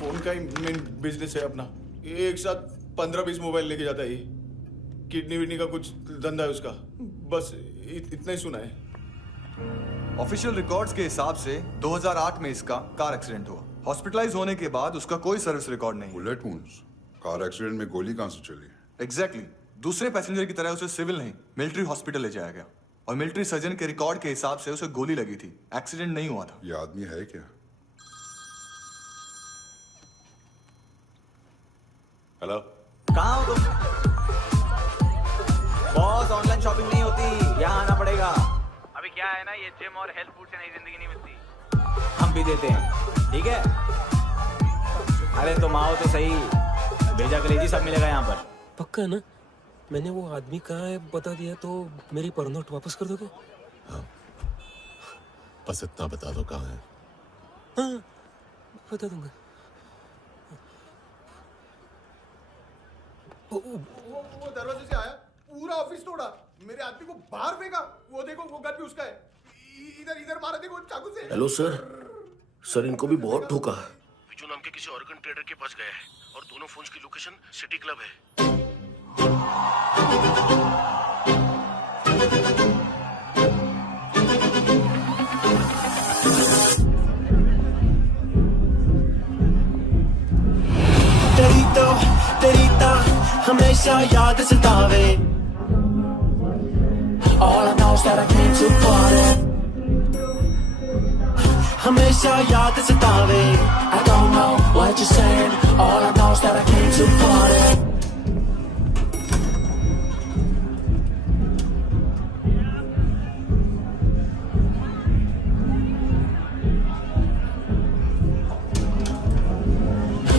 Phone का ही main business है अपना। एक साथ 15-20 मोबाइल लेके जाता है ये। किडनी विडनी का कुछ धंधा है उसका। बस इतना ही सुना है। ऑफिशियल रिकॉर्ड्स के हिसाब से 2008 में इसका कार एक्सीडेंट हुआ। हॉस्पिटलाइज होने के बाद उसका कोई सर्विस रिकॉर्ड नहीं। बुलेट वुंड्स, कार एक्सीडेंट में गोली कहां से चली? एग्जैक्टली दूसरे पैसेंजर की तरह उसे सिविल नहीं मिलिट्री हॉस्पिटल ले जाया गया और मिलिट्री सर्जन के रिकॉर्ड के हिसाब से उसे गोली लगी थी। एक्सीडेंट नहीं हुआ था। ये आदमी है क्या? हेलो, कहाँ हो तुम? बॉस, ऑनलाइन शॉपिंग नहीं होती, यहाँ आना पड़ेगा। अभी क्या है ना, ये जिम और हेल्थ फूड से नई जिंदगी नहीं मिलती। हम भी देते हैं, ठीक है? अरे तुम आओ तो सही, भेजा कलेजी सब मिलेगा यहाँ पर। पक्का ना? मैंने वो आदमी कहाँ है बता दिया तो मेरी पर नोट वापस कर दोगे? हाँ, बस इतना बता दो कहाँ है। हाँ, बता दूंगा। वो दरवाजे से आया, पूरा ऑफिस तोड़ा, मेरे आदमी को बाहर फेंका। वो देखो, वो गन भी उसका है। इधर इधर मारा, देखो चाकू से। हेलो सर, सर इनको भी बहुत ठोका। विजू नाम के किसी ऑर्गन ट्रेडर के पास गया है और दोनों फोन्स की लोकेशन सिटी क्लब है। तेरी तो हमेशा याद सतावे। All I know is that I came to party. हमेशा याद सतावे। I don't know what you're saying. All I know is that I came to party.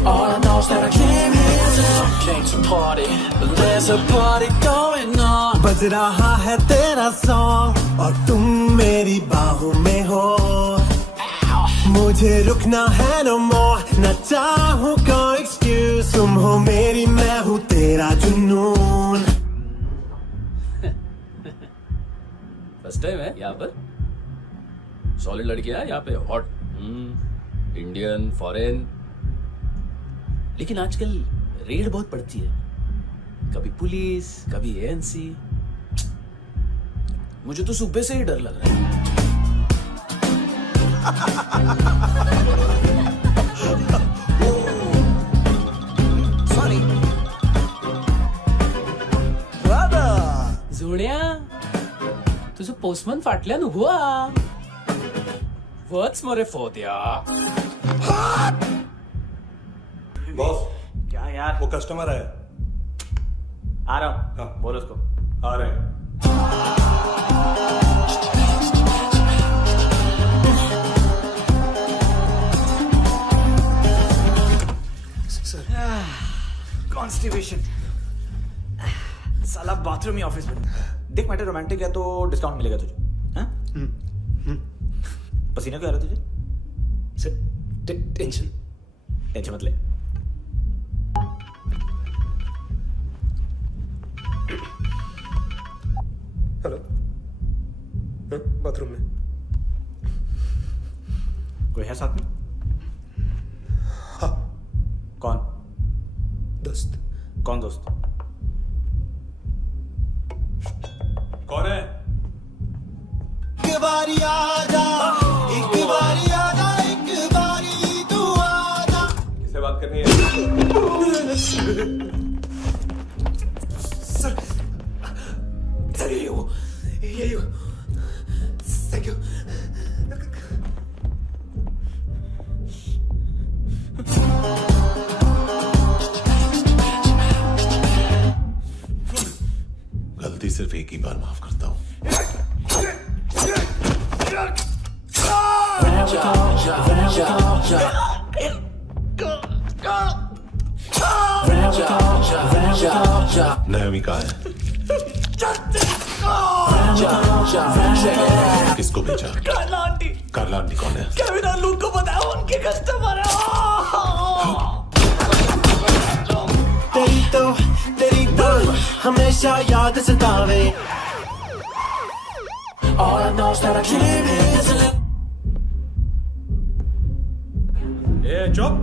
All I know is that I came here to party. There's a party going on. बज रहा है तेरा song और तुम मेरी बाहों में हो। मुझे रुकना है no more, न चाहूँ कोई excuse। तुम हो मेरी, मैं हूँ तेरा जुनून। फर्स्ट टाइम है यहाँ पर। सॉलिड लड़कियां है यहाँ पे, हॉट इंडियन फॉरेन। लेकिन आजकल रेड बहुत पड़ती है, कभी पुलिस कभी एएनसी। मुझे तो सुबह से ही डर लग रहा है। Sorry. जोड्या, तुझं पोस्टमन फाटल्यान उभो हा. वच मरे फोद्या. बॉस, क्या यार? वो कस्टमर है। आ रहा हूँ। हाँ। बोलो उसको। आ रहे हैं। कॉन्स्टिपेशन। साला बाथरूम ही ऑफिस में। देख मैटर रोमांटिक है तो डिस्काउंट मिलेगा तुझे। हाँ? पसीना क्यों आ रहा है तुझे? सर टेंशन मत ले। हेलो, बाथरूम में कोई है साथ में? हाँ। कौन? दोस्त। कौन दोस्त? कौन है? एक बारी आजा, एक बारी आजा, एक बारी तू आजा। किससे बात करनी है? सर यही हो। Thank you. गलती सिर्फ एक ही बार माफ करता हूँ। नयमी कहाँ है? किसको भेजा? कार्ला आंटी कौन है? केविन और लूक को बताया, उनके कस्टमर है। तेरी तो हमेशा याद सतावे। All I know is that I came here to live. ए चुप।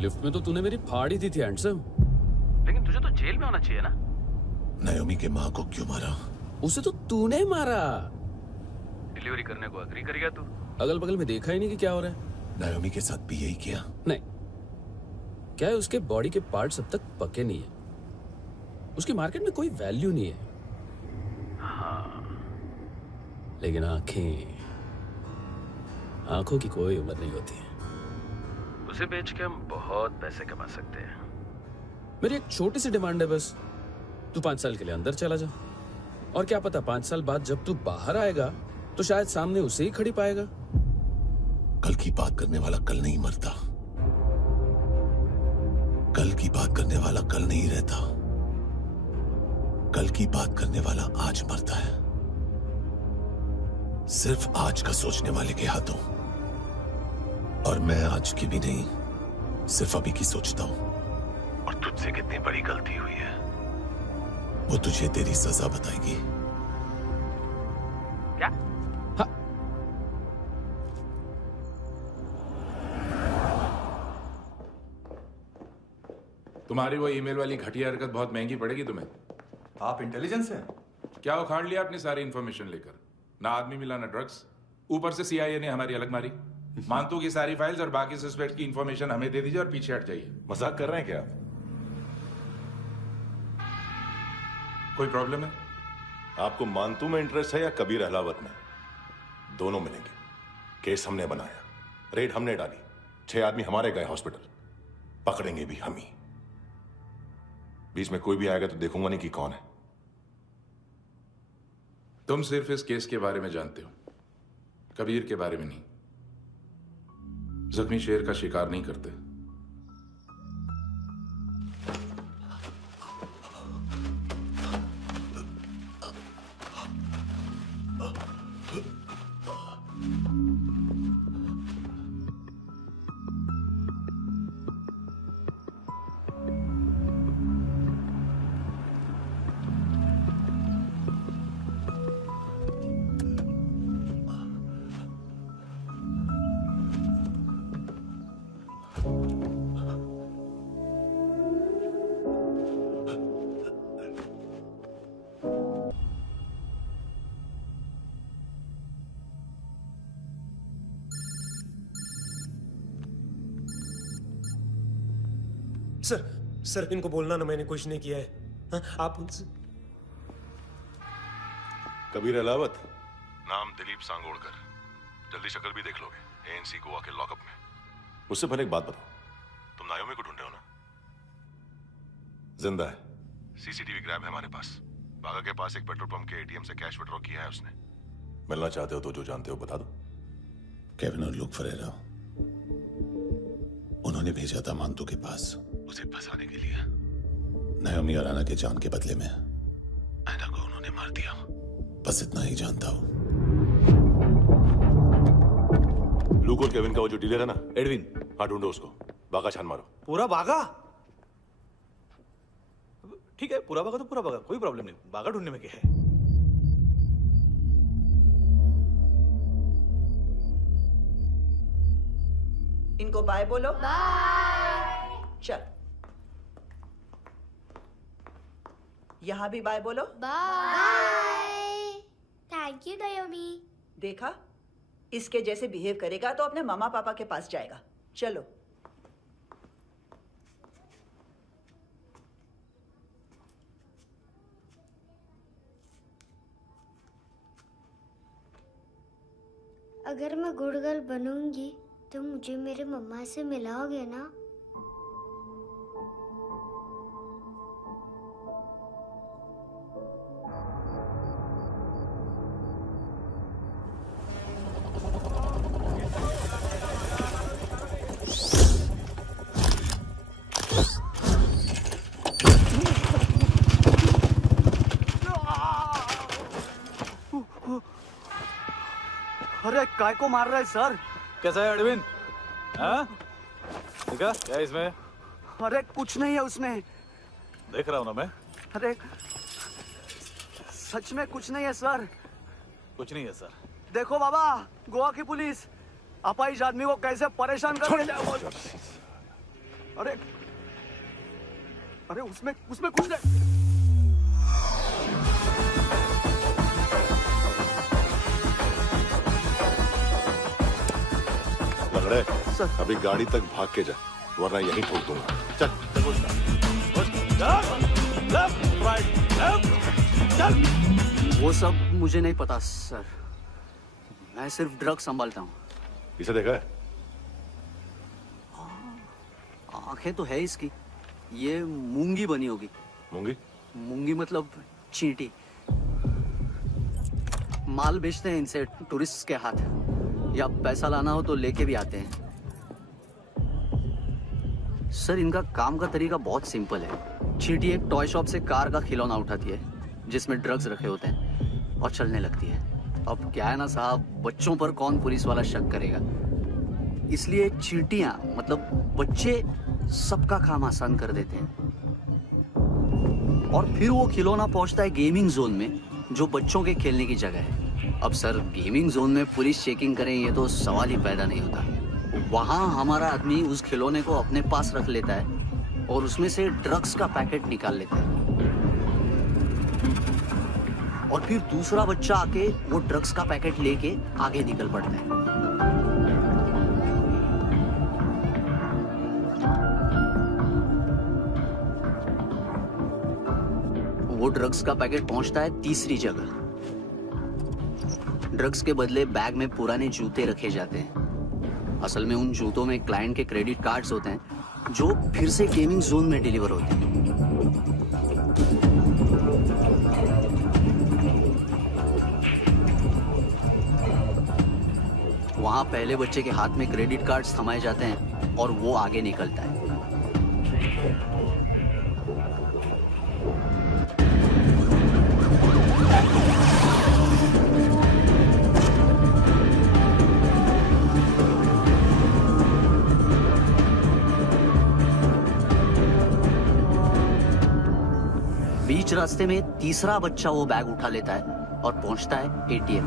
लिफ्ट में तो तूने मेरी फाड़ ही दी थी हैंडसम। लेकिन तुझे तो जेल में होना चाहिए ना। नायोमी के माँ को क्यों मारा? उसे तो तूने मारा। डिलीवरी करने को अग्री कर गया तू। अगल बगल में देखा ही नहीं कि क्या हो रहा है। नायोमी के साथ भी यही किया? नहीं, क्या है उसके बॉडी के पार्ट्स अब तक पके नहीं है, उसकी मार्केट में कोई वैल्यू नहीं है। हाँ। लेकिन आंखों की कोई उम्र नहीं होती है। उसे बेच के हम बहुत पैसे कमा सकते हैं। मेरी एक छोटी सी डिमांड है बस, तू 5 साल के लिए अंदर चला जा, और क्या पता 5 साल बाद जब तू बाहर आएगा तो शायद सामने उसे ही खड़ी पाएगा। कल की बात करने वाला कल नहीं मरता, कल की बात करने वाला कल नहीं रहता, कल की बात करने वाला आज मरता है। सिर्फ आज का सोचने वाले के हाथों। और मैं आज की भी नहीं, सिर्फ अभी की सोचता हूं। और तुझसे कितनी बड़ी गलती हुई है वो तुझे तेरी सजा बताएगी। क्या? हाँ। तुम्हारी वो ईमेल वाली घटिया हरकत बहुत महंगी पड़ेगी तुम्हें। आप इंटेलिजेंस हैं? क्या उखाड़ लिया अपनी सारी इंफॉर्मेशन लेकर? ना आदमी मिला ना ड्रग्स, ऊपर से सीआईए ने हमारी अलग मारी। मानतू की सारी फाइल्स और बाकी सस्पेक्ट की इंफॉर्मेशन हमें दे दीजिए और पीछे हट जाइए। मजाक कर रहे हैं क्या? कोई प्रॉब्लम है? आपको मानतू में इंटरेस्ट है या कबीर अहलावत में? दोनों मिलेंगे। केस हमने बनाया, रेड हमने डाली, 6 आदमी हमारे गए हॉस्पिटल, पकड़ेंगे भी हम ही। बीच में कोई भी आएगा तो देखूंगा नहीं कि कौन है। तुम सिर्फ इस केस के बारे में जानते हो, कबीर के बारे में नहीं। जख्मी शेर का शिकार नहीं करते। सर इनको बोलना ना मैंने कुछ नहीं किया है। हाँ, आप उनसे। कबीर अहलावत, नाम दिलीप सांगोड़कर। जल्दी शक्ल भी देख लोगे एएनसी गोवा के लॉकअप में। मुझसे पहले एक बात बताओ, तुम नायोमी को ढूंढ रहे हो ना? जिंदा है, सीसीटीवी ग्रैब है हमारे पास। बागा के पास एक पेट्रोल पंप के एटीएम से कैश विड्रॉ किया है उसने। मिलना चाहते हो तो जो जानते हो बता दो। केविन और लुक फरेरा, उन्होंने भेजा था मानतू के पास उसे फंसाने के लिए। नायोमी और आना के जान के बदले में आना को उन्होंने मार दिया। बस इतना ही जानता हूं। लुक और केविन का वो जो डीलर है ना, एडविन, हाँ ढूंढो उसको। बागा छान मारो। पूरा बागा? ठीक है, पूरा बागा तो पूरा बागा, कोई प्रॉब्लम नहीं। बागा ढूंढने में क्या है? इनको बाय बोलो। बाय। चल, यहां भी बाय बोलो। बाय। Thank you नायोमी। देखा, इसके जैसे बिहेव करेगा तो अपने मामा पापा के पास जाएगा। चलो। अगर मैं गुड गर्ल बनूंगी तो मुझे मेरे मम्मा से मिलाओगे ना? अरे काय को मार रहा है सर? कैसा है अरविंद? हाँ? देखा क्या है इसमें? अरे कुछ नहीं है उसमें। देख रहा हूँ ना मैं। अरे सच में कुछ नहीं है सर। कुछ नहीं है सर। देखो बाबा, गोवा की पुलिस अपाहिज आदमी को कैसे परेशान कर रही है। अरे अरे उसमें उसमें कुछ नहीं। लंगड़े अभी गाड़ी तक भाग के जा, वरना यहीं ठोक दूंगा। चल वो सब मुझे नहीं पता सर, मैं सिर्फ ड्रग संभालता हूँ। इसे देखा है? आंखें तो है इसकी, ये मूंगी बनी होगी। मूंगी? मूंगी मतलब चींटी। माल बेचते हैं इनसे टूरिस्ट के हाथ, या पैसा लाना हो तो लेके भी आते हैं। सर इनका काम का तरीका बहुत सिंपल है। चींटी एक टॉय शॉप से कार का खिलौना उठाती है जिसमें ड्रग्स रखे होते हैं और चलने लगती है। अब क्या है ना साहब, बच्चों पर कौन पुलिस वाला शक करेगा, इसलिए चींटियां मतलब बच्चे सबका काम आसान कर देते हैं। और फिर वो खिलौना पहुंचता है गेमिंग जोन में, जो बच्चों के खेलने की जगह है। अब सर गेमिंग जोन में पुलिस चेकिंग करें ये तो सवाल ही पैदा नहीं होता। वहां हमारा आदमी उस खिलौने को अपने पास रख लेता है और उसमें से ड्रग्स का पैकेट निकाल लेता है, और फिर दूसरा बच्चा आके वो ड्रग्स का पैकेट लेके आगे निकल पड़ता है। वो ड्रग्स का पैकेट पहुंचता है तीसरी जगह। ड्रग्स के बदले बैग में पुराने जूते रखे जाते हैं। असल में उन जूतों में क्लाइंट के क्रेडिट कार्ड्स होते हैं जो फिर से गेमिंग जोन में डिलीवर होते हैं। वहां पहले बच्चे के हाथ में क्रेडिट कार्ड्स थमाए जाते हैं और वो आगे निकलता है। बीच रास्ते में तीसरा बच्चा वो बैग उठा लेता है और पहुंचता है एटीएम।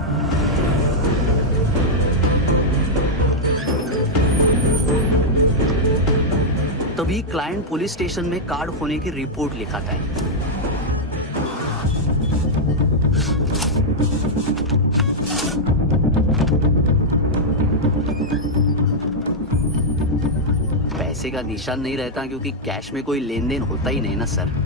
तभी क्लाइंट पुलिस स्टेशन में कार्ड खोने की रिपोर्ट लिखाता है। पैसे का निशान नहीं रहता क्योंकि कैश में कोई लेन देन होता ही नहीं ना सर।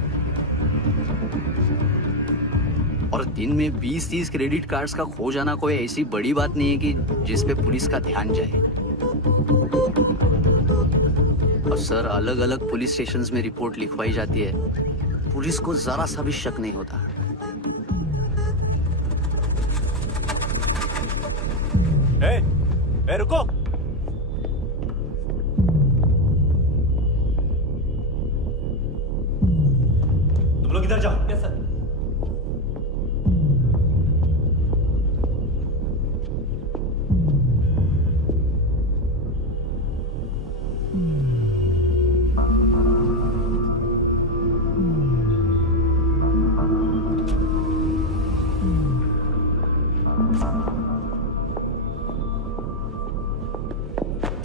और दिन में 20-30 क्रेडिट कार्ड्स का खो जाना कोई ऐसी बड़ी बात नहीं है कि जिस पे पुलिस का ध्यान जाए। और सर अलग अलग पुलिस स्टेशंस में रिपोर्ट लिखवाई जाती है, पुलिस को जरा सा भी शक नहीं होता। ए, रुको। तुम लोग इधर जाओ। Yes sir.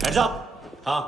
Hands up! हाँ।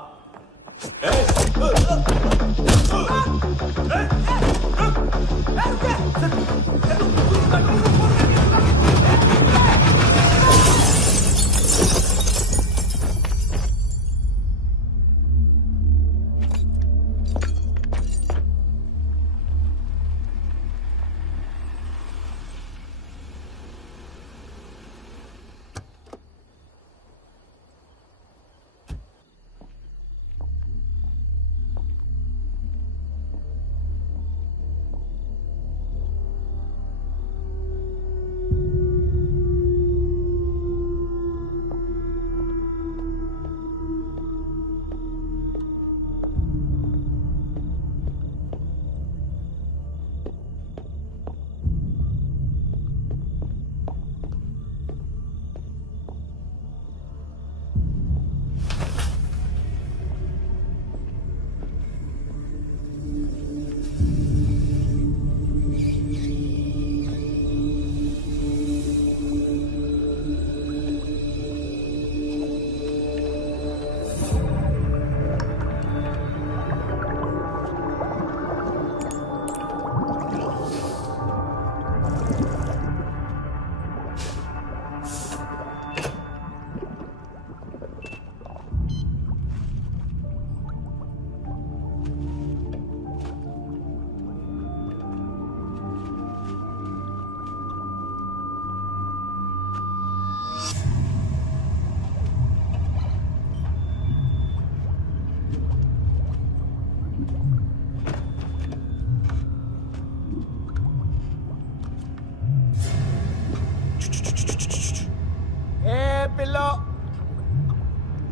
पिल्लो।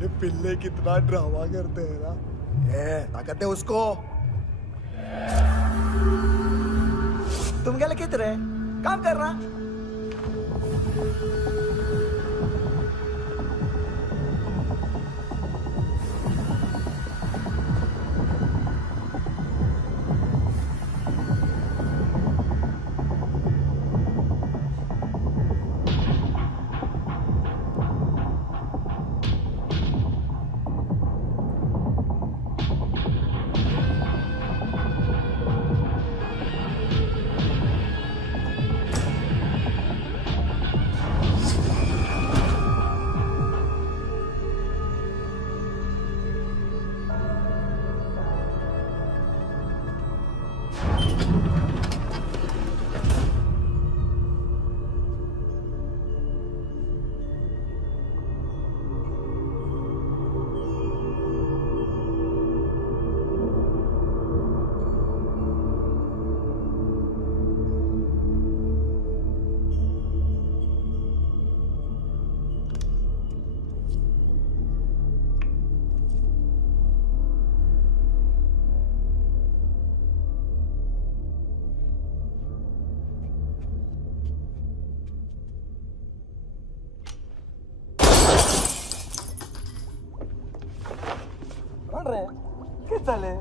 ये पिल्ले कितना ड्रामा करते हैं ना। ताकत है उसको। तुम क्या लिखित रहे? काम कर रहा। चले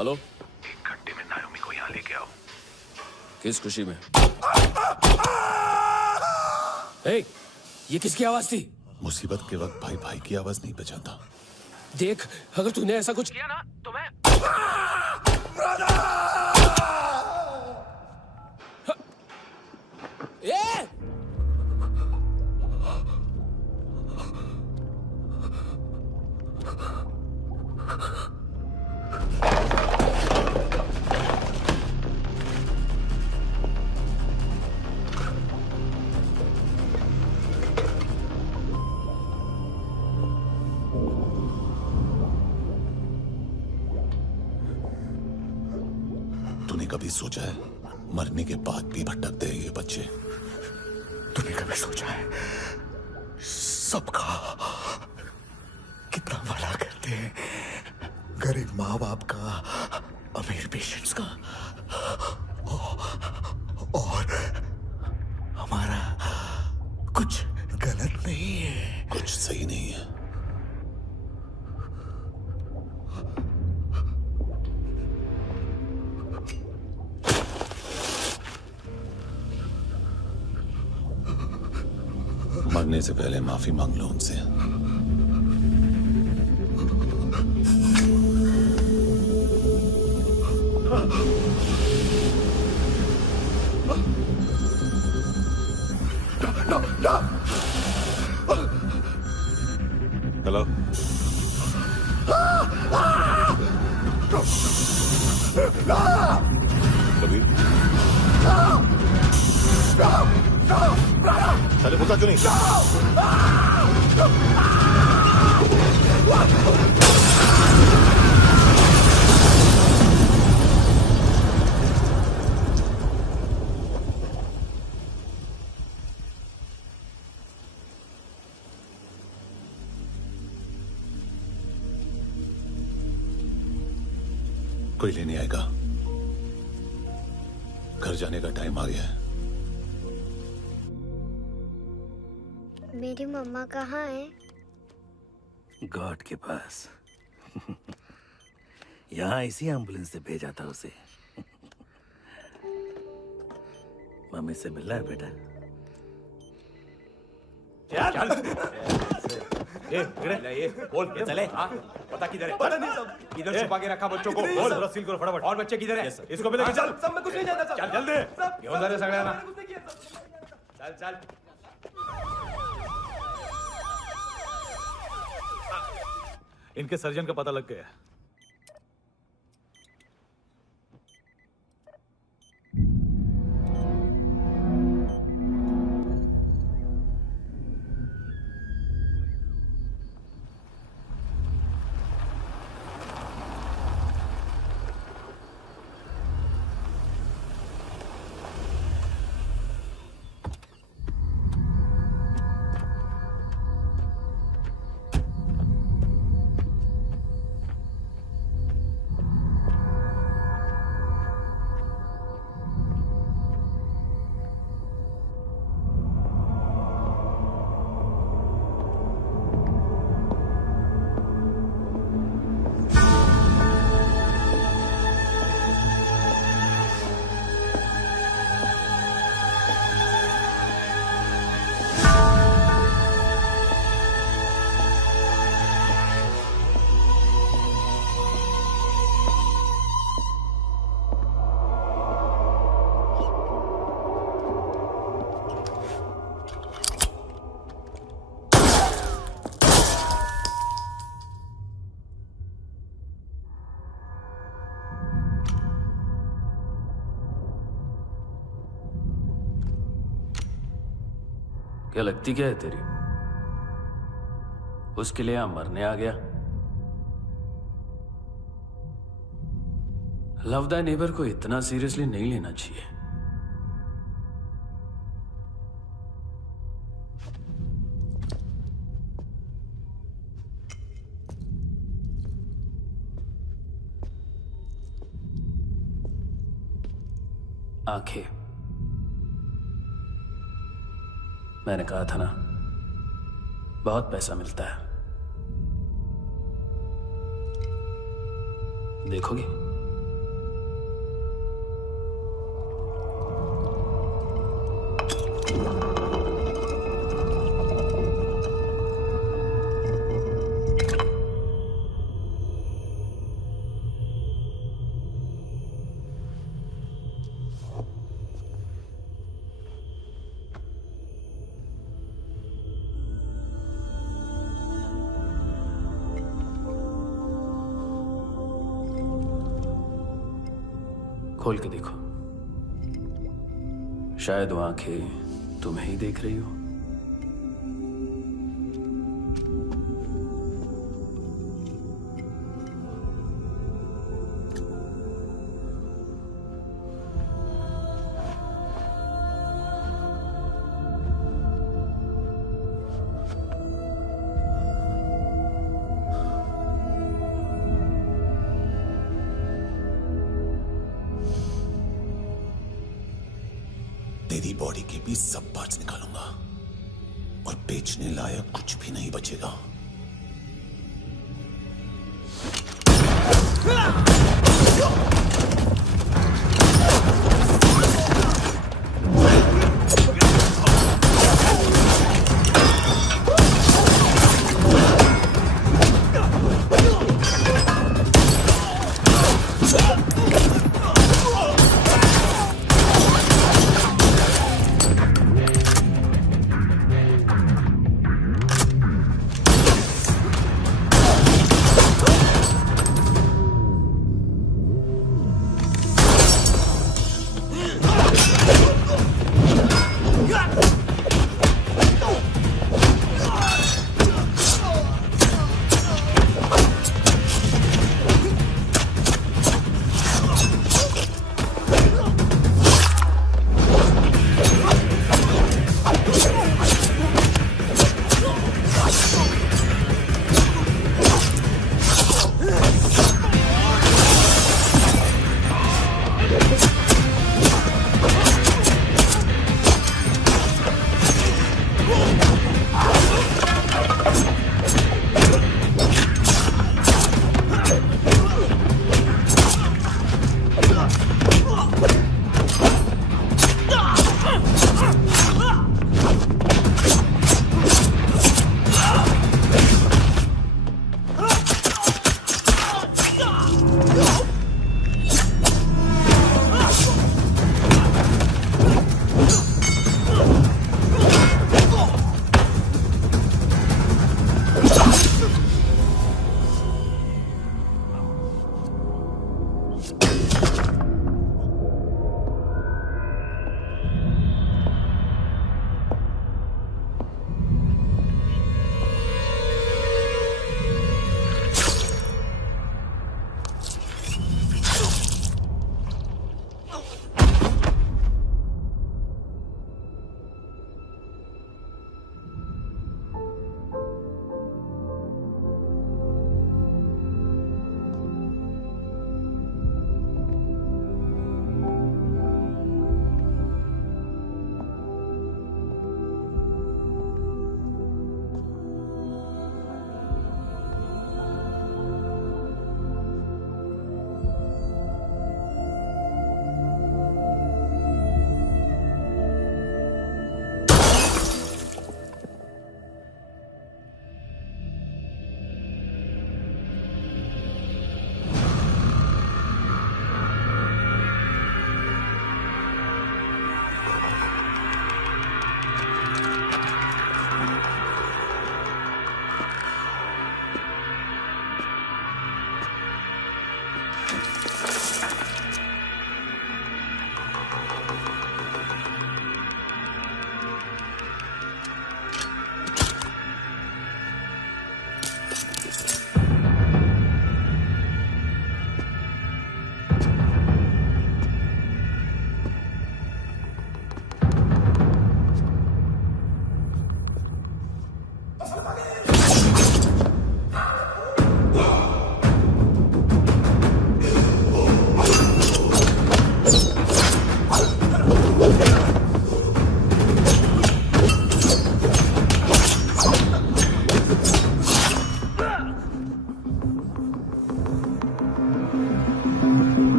हेलो, 1 घंटे में नायोमी को यहाँ लेके आओ। किस खुशी में? ए, ये किसकी आवाज थी? मुसीबत के वक्त भाई भाई की आवाज नहीं बचाता। देख, अगर तूने ऐसा कुछ किया ना तो मैं ए! तूने कभी सोचा है मरने के बाद भी भटकते हैं ये बच्चे? तूने कभी सोचा है सबका कितना भला करते हैं? गरीब माँ बाप का, अमीर पेशेंट्स का, और हमारा कुछ गलत नहीं है। कुछ सही नहीं है। मरने से पहले माफी मांग लो उनसे। हेलो, कबीर, चले बोलता क्यों नहीं? कोई लेने आएगा? घर जाने का टाइम आ गया है। मेरी मम्मा कहाँ है? गॉड के पास। यहाँ इसी एम्बुलेंस से भेजा था उसे। मम्मी से मिलना है बेटा। चल ये बोल ये चले। पता किधर है? पता नहीं सब। इधर छुपा के रखा बच्चों को। बोल जरा सील करो फटाफट। और बच्चे किधर है? इसको भी लेके चल। सब में कुछ नहीं जानता। चल जल्दी। घेऊन जा रे सगळ्यांना। चल चल। इनके सर्जन का पता लग गया। क्या लगती क्या है तेरी? उसके लिए यहां मरने आ गया? लव द नेबर को इतना सीरियसली नहीं लेना चाहिए। आंखें, मैंने कहा था ना, बहुत पैसा मिलता है। देखोगी? खोल के देखो, शायद वो आंखें तुम्हें ही देख रही हो। तेरी बॉडी के भी सब पार्ट्स निकालूंगा और बेचने लायक कुछ भी नहीं बचेगा।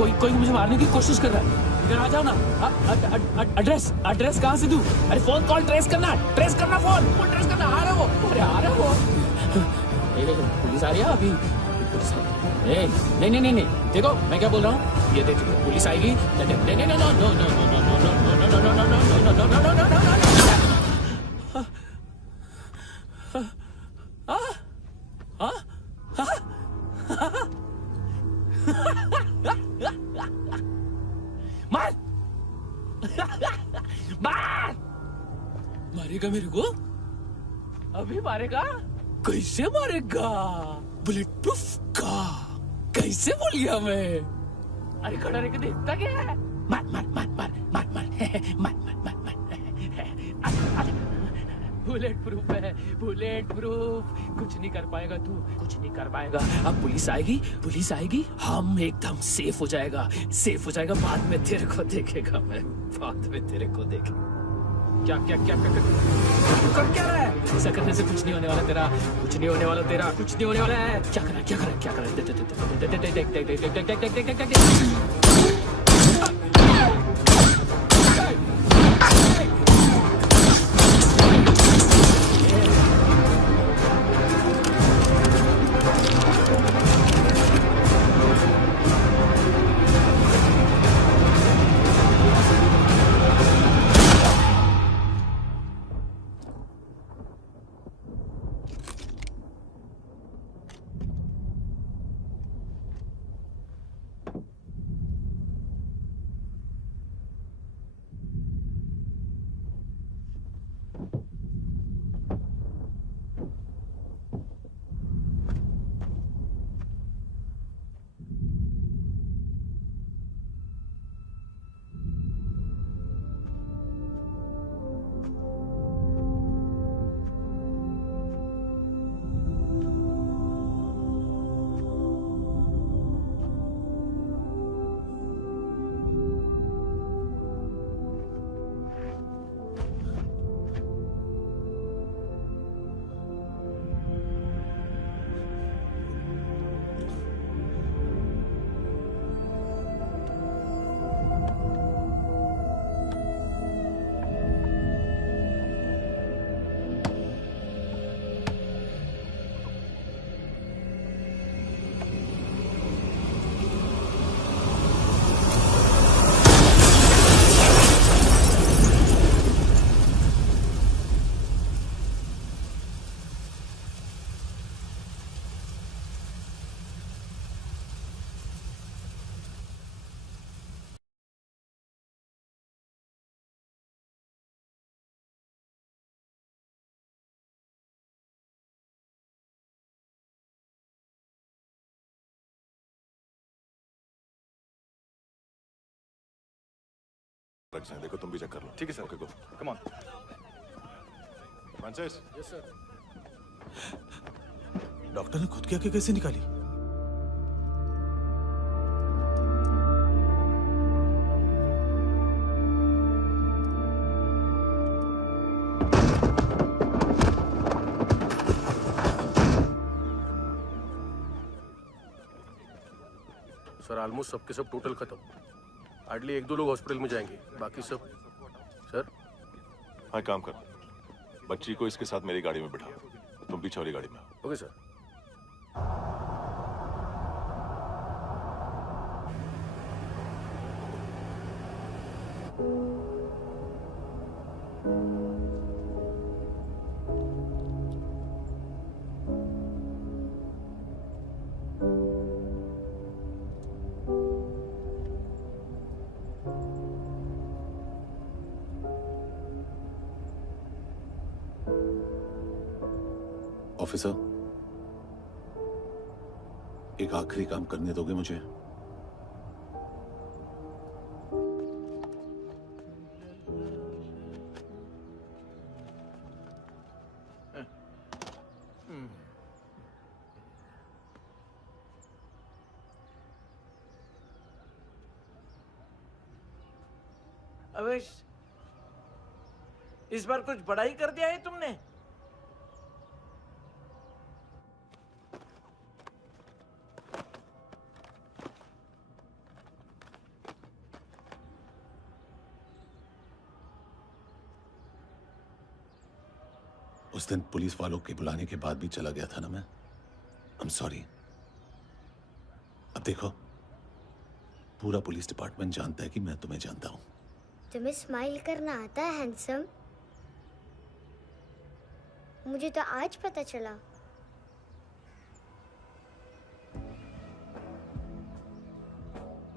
कोई मुझे मारने की कोशिश कर रहा है। इधर आ जाओ ना। एड्रेस कहाँ से दूं? अरे फोन कॉल ट्रेस करना फोन ट्रेस करना। आ रहे हो? अरे आ रहे हो? पुलिस आ रही है अभी। पुलिस नहीं देखो मैं क्या बोल रहा हूँ, ये देखो पुलिस आएगी। मार मारेगा मेरे को? अभी मारेगा? कैसे मारेगा? बुलेट प्रूफ का कैसे बोल गया मैं? अरे खड़ा रह के देखता क्या है? मार मार मार मार मार मार मार मार मार बुलेट प्रूफ है, बुलेट प्रूफ। कुछ नहीं कर पाएगा तू, कुछ नहीं कर पाएगा। अब पुलिस आएगी, हम एकदम सेफ हो जाएगा। बाद में तेरे को देखेगा मैं, बाद में तेरे को देखेगा। क्या कर क्या रहा है? ऐसा करने से कुछ नहीं होने वाला तेरा, कुछ नहीं होने वाला है। क्या कर रहा है? ड्रग्स हैं, देखो तुम भी चेक कर लो। ठीक है sir. Okay go. Come on. Francis. Yes sir. Doctor ने खुद की आंखें कैसे निकाली? सर ऑलमोस्ट सबके सब टोटल खत्म। हार्डली 1-2 लोग हॉस्पिटल में जाएंगे, बाकी सब। सर हाँ काम कर, बच्ची को इसके साथ मेरी गाड़ी में बिठा, तुम पीछे वाली गाड़ी में। Okay sir. ऑफिसर, एक आखिरी काम करने दोगे मुझे? अवेश, इस बार कुछ बड़ा ही कर दिया है तुमने। उस दिन पुलिस वालों के बुलाने के बाद भी चला गया था ना मैं। I am sorry. अब देखो, पूरा पुलिस डिपार्टमेंट जानता है कि मैं तुम्हें जानता हूं। तुम्हें स्माइल करना आता है हैंडसम? मुझे तो आज पता चला।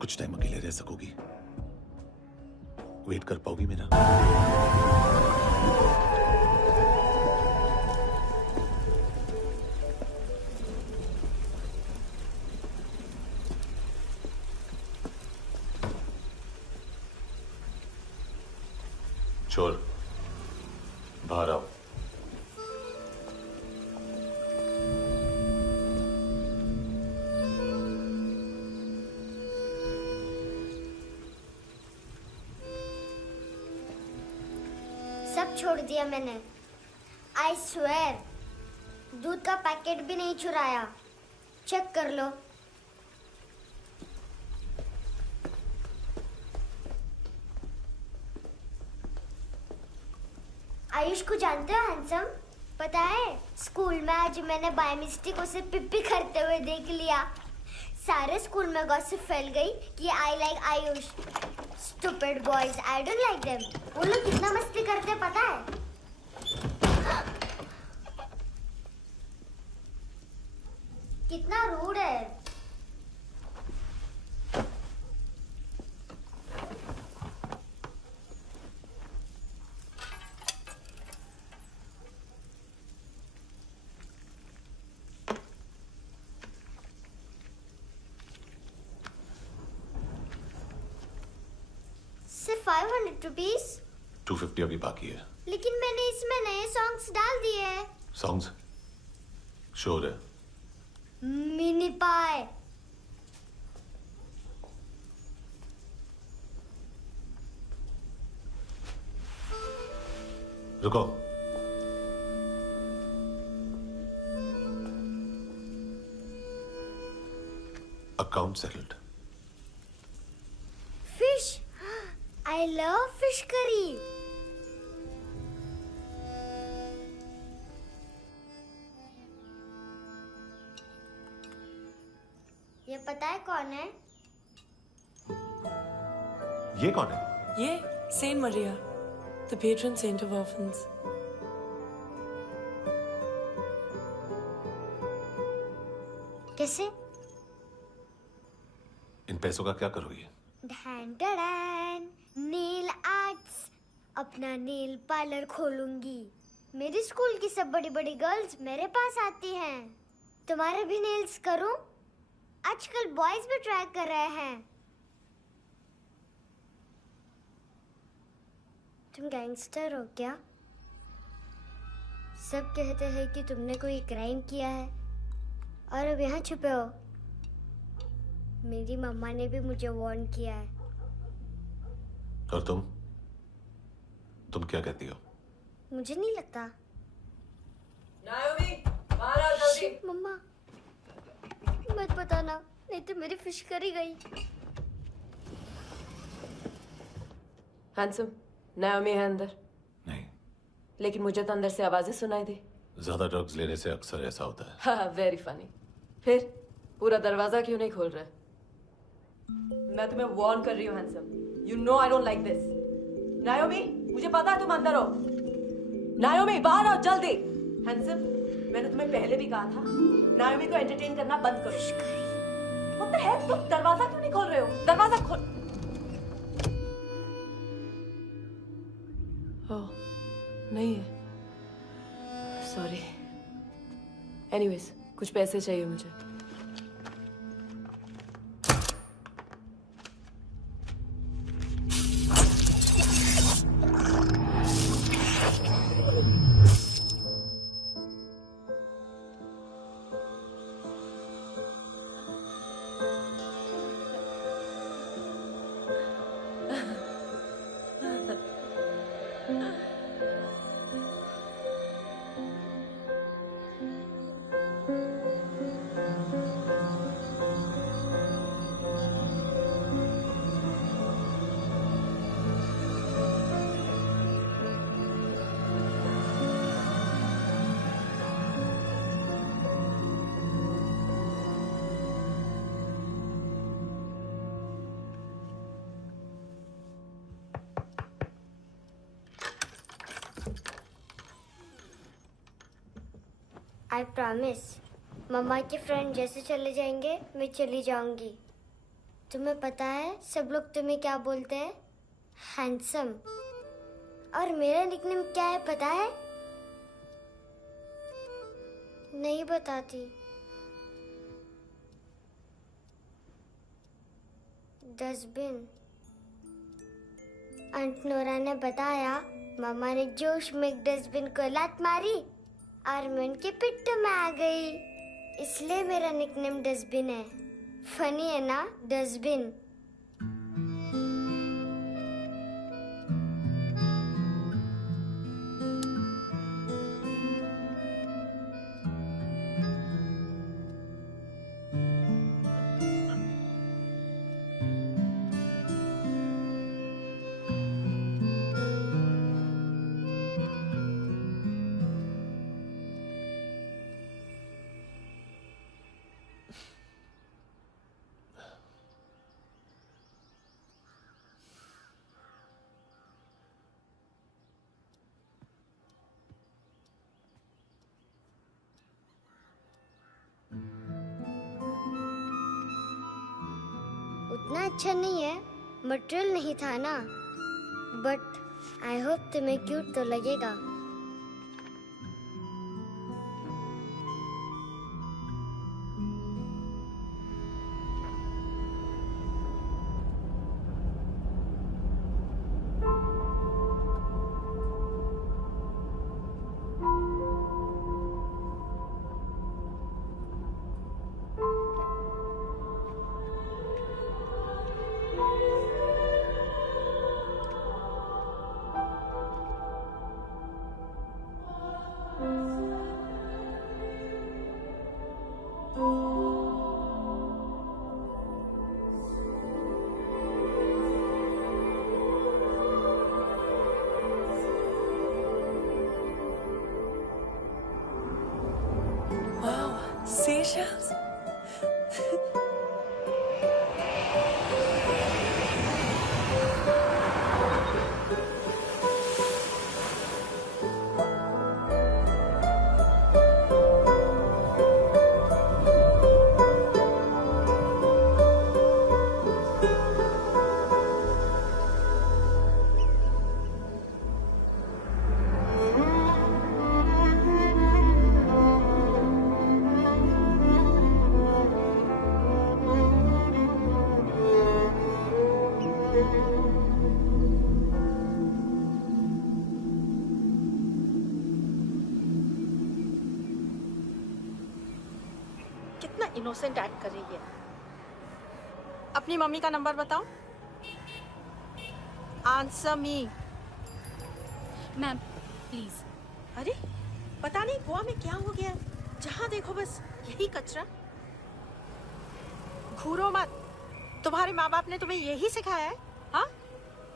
कुछ टाइम अकेले रह सकोगी? वेट कर पाओगी मेरा? चोर, बाहर आओ। सब छोड़ दिया मैंने। आई स्वेयर, दूध का पैकेट भी नहीं चुराया। चेक कर लो। आयुष को जानते हो हैंडसम? पता है, स्कूल में आज मैंने बाय मिस्टेक उसे पिप्पी करते हुए देख लिया। सारे स्कूल में गॉसिप फैल गई कि I like Ayush. Stupid boys, I don't like them. वो लोग कितना मस्ती करते पता है? कितना रूड है। सिर्फ 500 रुपीस? 250 अभी बाकी है। लेकिन मैंने इसमें नए सॉन्ग्स डाल दिए हैं। सॉन्ग्स? श्योर है? मिनी पाए। रुको। Account settled. Fish, I love fish curry. ये पता है कौन है? ये कौन है? ये saint Maria, the patron saint of orphans. कैसे? इन पैसों का क्या करोगी? ढैन ढैन, नेल आर्ट्स। अपना नेल पार्लर खोलूंगी। मेरी स्कूल की सब बड़ी बड़ी गर्ल्स मेरे पास आती हैं। तुम्हारे भी नेल्स करूं? आजकल बॉयज भी ट्राई कर रहे हैं। तुम गैंगस्टर हो क्या? सब कहते हैं कि तुमने कोई क्राइम किया है और अब यहाँ छुपे हो। मेरी मम्मा ने भी मुझे वार्न किया है। और तुम क्या कहती हो? मुझे नहीं लगता। नायोमी, बाहर आओ जल्दी। मम्मा, मत बताना, नहीं तो मेरी फिश करी गई। हैंडसम, नायोमी है अंदर। नहीं। लेकिन मुझे तो अंदर से आवाजें सुनाई दी। ज्यादा ड्रग्स लेने से अक्सर ऐसा होता है। हाँ, वेरी फनी। फिर पूरा दरवाजा क्यों नहीं खोल रहे? मैं तुम्हें वार्न कर रही हूँ handsome. You know I don't like this. नायोमी, मुझे पता है तुम अंदर हो। नायोमी, बाहर आओ जल्दी। हैंडसम, मैंने तुम्हें पहले भी कहा था नायोमी को एंटरटेन करना बंद करो। What the heck? तुम दरवाजा क्यों नहीं खोल रहे हो? दरवाजा खोल। ओह, नहीं है। सॉरी। एनीवेज, कुछ पैसे चाहिए मुझे। I promise. मम्मा के फ्रेंड जैसे चले जाएंगे मैं चली जाऊंगी। तुम्हें पता है सब लोग तुम्हें क्या बोलते हैं? हैंडसम। और मेरा निकनेम क्या है पता है? नहीं बताती। डस्टबिन। आंट नोरा ने बताया मामा ने जोश में एक डस्टबिन को लात मारी और मैं उनके पिट्ठू में आ गई, इसलिए मेरा निकनेम डस्टबिन है। फनी है ना डस्टबिन? उतना अच्छा नहीं है, मटेरियल नहीं था ना, बट आई होप तुम्हें क्यूट तो लगेगा। Seashells? इनोसेंट एक्ट कर रही है। अपनी मम्मी का नंबर बताओ। Answer me. Ma'am please. अरे पता नहीं गोवा में क्या हो गया, जहाँ देखो बस यही कचरा। घूरो मत, तुम्हारे माँ बाप ने तुम्हें यही सिखाया है? हाँ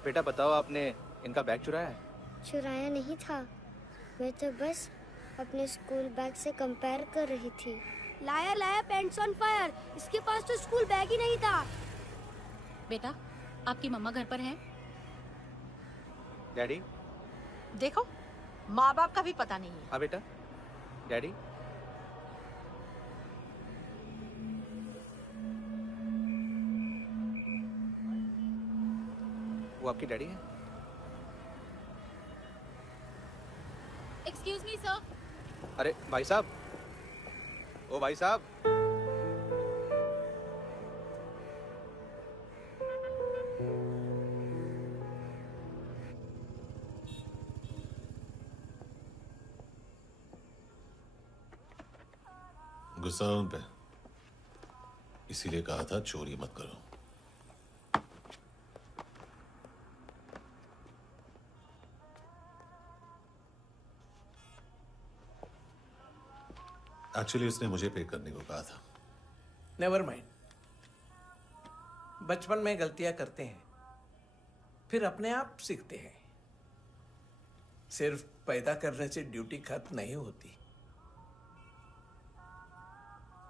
बेटा बताओ, आपने इनका बैग चुराया है? चुराया नहीं था, मैं तो बस अपने स्कूल बैग से कंपेयर कर रही थी। लाया लाया पैंट्स ऑन फायर, इसके पास तो स्कूल बैग ही नहीं था। बेटा आपकी मम्मा घर पर हैं? डैडी देखो, माँ बाप का भी पता नहीं है। हाँ बेटा, डैडी वो आपकी डैडी है? Excuse me sir. अरे भाई साहब, ओ भाई साहब, गुस्सा है उन पे, इसीलिए कहा था चोरी मत करो। एक्चुअली उसने मुझे पे करने को कहा था। नेवर माइंड, बचपन में गलतियां करते हैं, फिर अपने आप सीखते हैं। सिर्फ पैदा करने से ड्यूटी खत्म नहीं होती।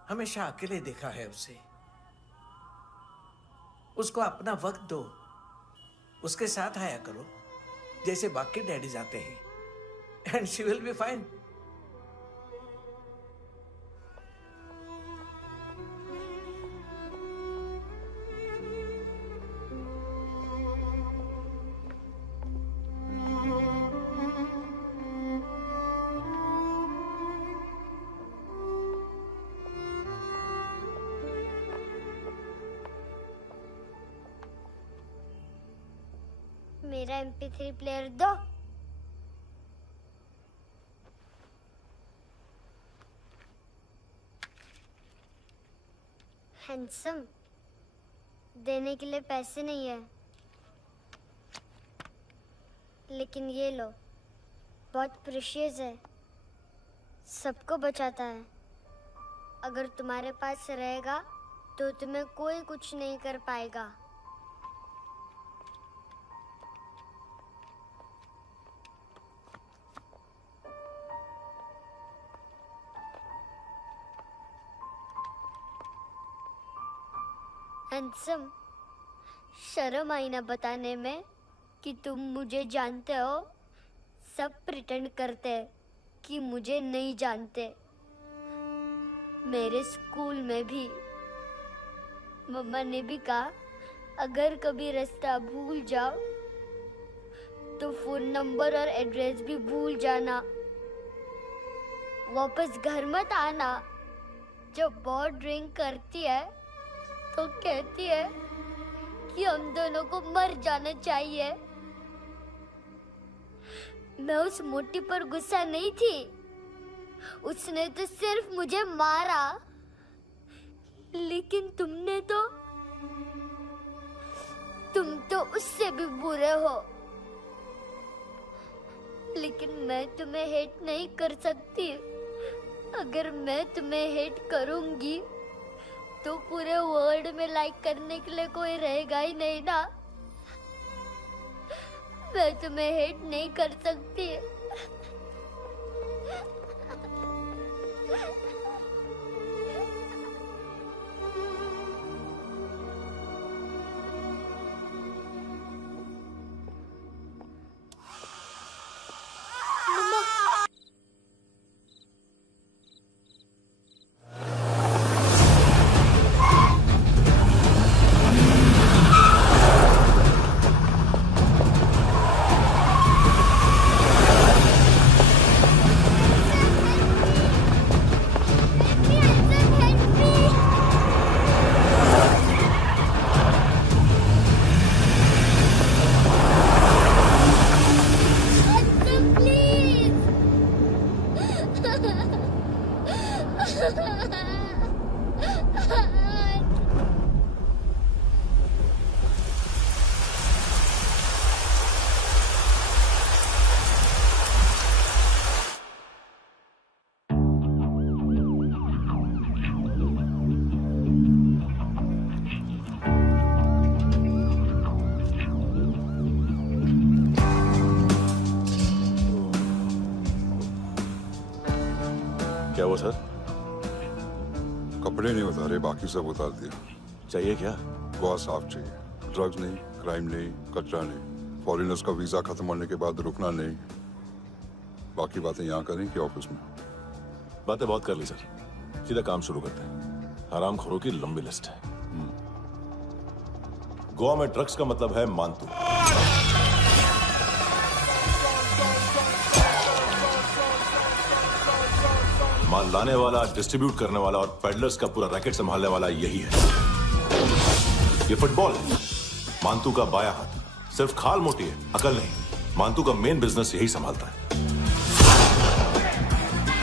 हमेशा अकेले देखा है उसे। उसको अपना वक्त दो, उसके साथ आया करो जैसे बाकी डैडीज आते हैं, and she will be fine. मेरा MP3 प्लेयर दो। हैंडसम, देने के लिए पैसे नहीं है, लेकिन ये लो, बहुत प्रेशियस है, सबको बचाता है। अगर तुम्हारे पास रहेगा तो तुम्हें कोई कुछ नहीं कर पाएगा। हैंडसम, शर्म आई ना बताने में कि तुम मुझे जानते हो। सब प्रिटेंड करते हैं कि मुझे नहीं जानते। मेरे स्कूल में भी मम्मा ने भी कहा, अगर कभी रास्ता भूल जाओ तो फोन नंबर और एड्रेस भी भूल जाना, वापस घर मत आना। जब बहुत ड्रिंक करती है तो कहती है कि हम दोनों को मर जाना चाहिए। मैं उस मोटी पर गुस्सा नहीं थी, उसने तो सिर्फ मुझे मारा, लेकिन तुम तो उससे भी बुरे हो। लेकिन मैं तुम्हें हेट नहीं कर सकती। अगर मैं तुम्हें हेट करूंगी तो पूरे वर्ल्ड में लाइक करने के लिए कोई रहेगा ही नहीं ना। मैं तुम्हें हेट नहीं कर सकती। क्या हुआ सर? कपड़े नहीं उतारे, बाकी सब उतार दिया। चाहिए क्या? गोवा साफ चाहिए, ड्रग्स नहीं, क्राइम नहीं, कचरा नहीं, फॉरेनर्स का वीजा खत्म होने के बाद रुकना नहीं। बाकी बातें यहाँ करें कि ऑफिस में? बातें बहुत कर ली सर, सीधा काम शुरू करते हैं। हरामखोरों की लंबी लिस्ट है। गोवा में ड्रग्स का मतलब है मानतू। माल लाने वाला, डिस्ट्रीब्यूट करने वाला और पेडलर्स का पूरा रैकेट संभालने वाला यही है। ये फुटबॉल मानतू का बाया हाथ। सिर्फ खाल मोटी है, अकल नहीं। मानतू का मेन बिजनेस यही संभालता है।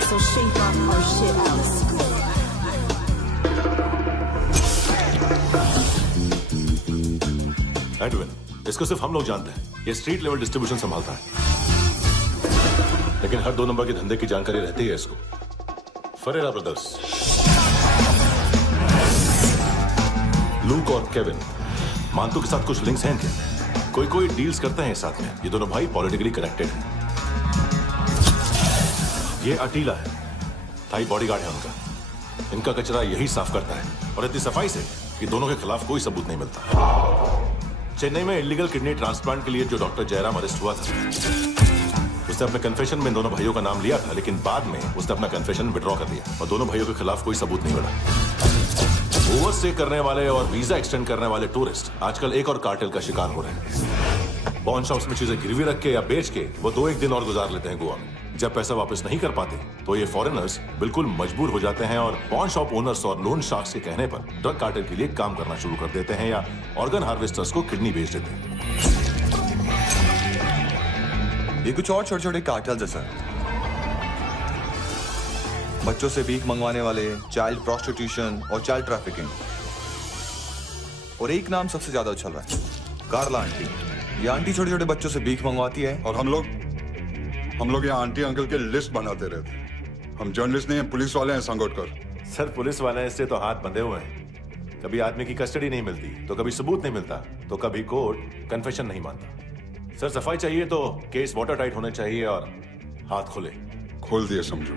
So shake off our shit out. Edwin, इसको सिर्फ हम लोग जानते हैं। ये स्ट्रीट लेवल डिस्ट्रीब्यूशन संभालता है, लेकिन हर 2 नंबर के धंधे की जानकारी रहती है इसको। फरेरा ब्रदर्स, लूक और केविन, मानतू के साथ कुछ लिंक्स हैं क्या? कोई डील्स करते हैं साथ में। ये दोनों भाई पॉलिटिकली कनेक्टेड हैं। ये अटीला है, थाई बॉडीगार्ड है उनका। इनका कचरा यही साफ करता है, और इतनी सफाई से कि दोनों के खिलाफ कोई सबूत नहीं मिलता। चेन्नई में इलीगल किडनी ट्रांसप्लांट के लिए जो डॉक्टर जयराम अरेस्ट हुआ था, उसने अपने कन्फेशन में दोनों भाइयों का नाम लिया था, लेकिन बाद में उसने अपना कन्फेशन विड्रॉ कर दिया और दोनों भाइयों के खिलाफ कोई सबूत नहीं मिला। ओवरस्टे करने वाले और वीजा एक्सटेंड करने वाले टूरिस्ट आजकल एक और कार्टेल का शिकार हो रहे हैं। पॉन शॉप्स में चीजें गिरवी रख के या बेच के वो 2-1 दिन और गुजार लेते हैं गोवा में। जब पैसा वापस नहीं कर पाते तो ये फॉरेनर्स बिल्कुल मजबूर हो जाते हैं और पॉन शॉप ओनर्स और लोन शार्क्स के कहने पर ड्रग कार्टेल के लिए काम करना शुरू कर देते हैं या ऑर्गन हार्वेस्टर्स को किडनी बेच देते हैं। ये कुछ और छोटे छोटे कार्टेल्स है सर। बच्चों से भीख मंगवाने वाले, चाइल्ड प्रोस्टिट्यूशन और चाइल्ड ट्रैफिकिंग। और एक नाम सबसे ज्यादा उछल रहा है, कार्ला आंटी। ये आंटी छोटे छोटे बच्चों से भीख मंगवाती है। और हम लोग यहाँ आंटी अंकल के लिस्ट बनाते रहते हैं। हम जर्नलिस्ट नहीं हैं, पुलिस वाले हैं संगोटकर। सर पुलिस वाले हैं, इससे तो हाथ बंधे हुए हैं। कभी आदमी की कस्टडी नहीं मिलती तो कभी सबूत नहीं मिलता तो कभी कोर्ट कन्फेशन नहीं मानता। सर सफाई चाहिए तो केस वाटर टाइट होने चाहिए और हाथ खुले। खोल दिए समझो।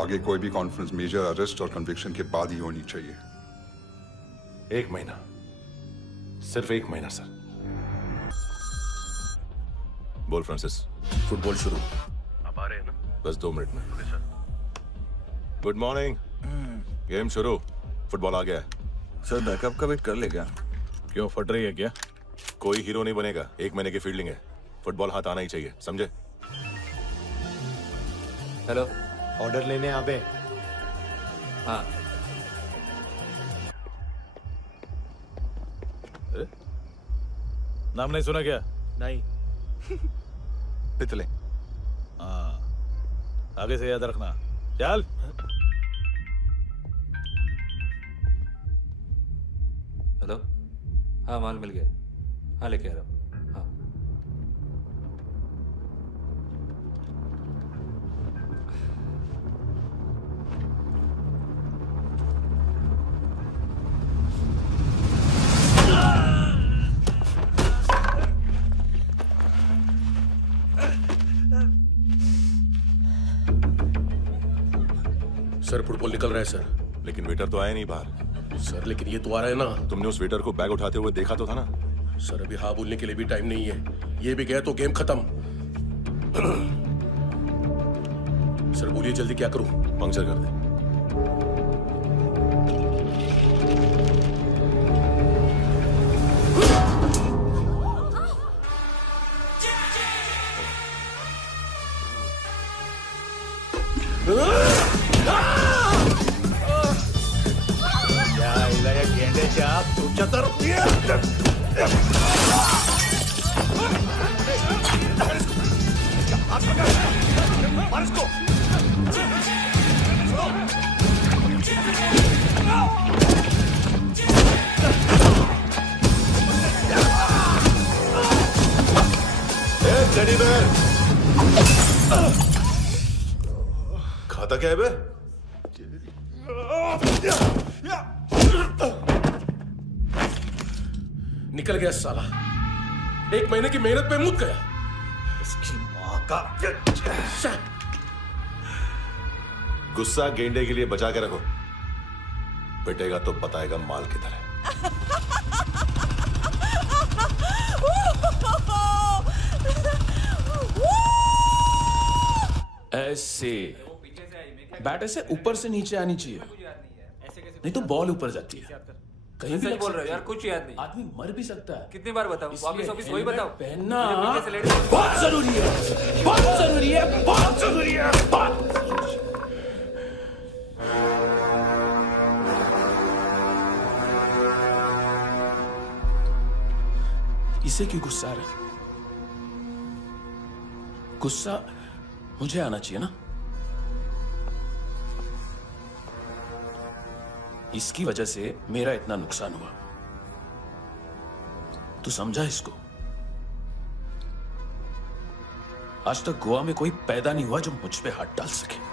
आगे कोई भी कॉन्फ्रेंस मेजर अरेस्ट और कन्विक्शन के बाद ही होनी चाहिए। 1 महीना, सिर्फ 1 महीना सर। बोल फ्रांसिस। फुटबॉल शुरू। आप आ रहे हैं ना? बस 2 मिनट में। Good morning. गेम शुरू। फुटबॉल आ गया है। सर बैकअप का वेट कर ले क्या? क्यों फट रही है क्या? कोई हीरो नहीं बनेगा, 1 महीने की फील्डिंग है। फुटबॉल हाथ आना ही चाहिए, समझे? हेलो, ऑर्डर लेने आ बे। हाँ। नाम नहीं सुना क्या? नहीं। पितले। हाँ, आगे से याद रखना। चल। हेलो, हाँ माल मिल गया। हाँ लेके आ रहा हूँ। हाँ। सर फुटबॉल निकल रहा है सर। लेकिन वेटर तो आया नहीं बाहर। सर लेकिन ये तो आ रहा है ना। तुमने उस वेटर को बैग उठाते हुए देखा तो था ना? सर अभी हाँ बोलने के लिए भी टाइम नहीं है। ये भी गया तो गेम खत्म। सर बोलिए जल्दी क्या करूं? पंक्चर कर दे। खाता क्या है बे? निकल गया साला। 1 महीने की मेहनत पे मुक गया। इसकी माँ का गुस्सा गेंडे के लिए बचा के रखो, पिटेगा तो बताएगा माल किधर है। ऐसे बैट ऐसे ऊपर से नीचे आनी चाहिए, नहीं तो बॉल ऊपर जाती है। कहीं भी बोल रहे हो यार, कुछ याद नहीं। आदमी मर भी सकता है। कितनी बार बताऊं? वापिस ऑफिस वही बताओ। पहनना बहुत जरूरी है, बहुत जरूरी है, बहुत जरूरी है, बहुत। इसे क्यों गुस्सा आ रहा है? गुस्सा मुझे आना चाहिए ना। इसकी वजह से मेरा इतना नुकसान हुआ। तू समझा इसको? आज तक गोवा में कोई पैदा नहीं हुआ जो मुझ पे हाथ डाल सके।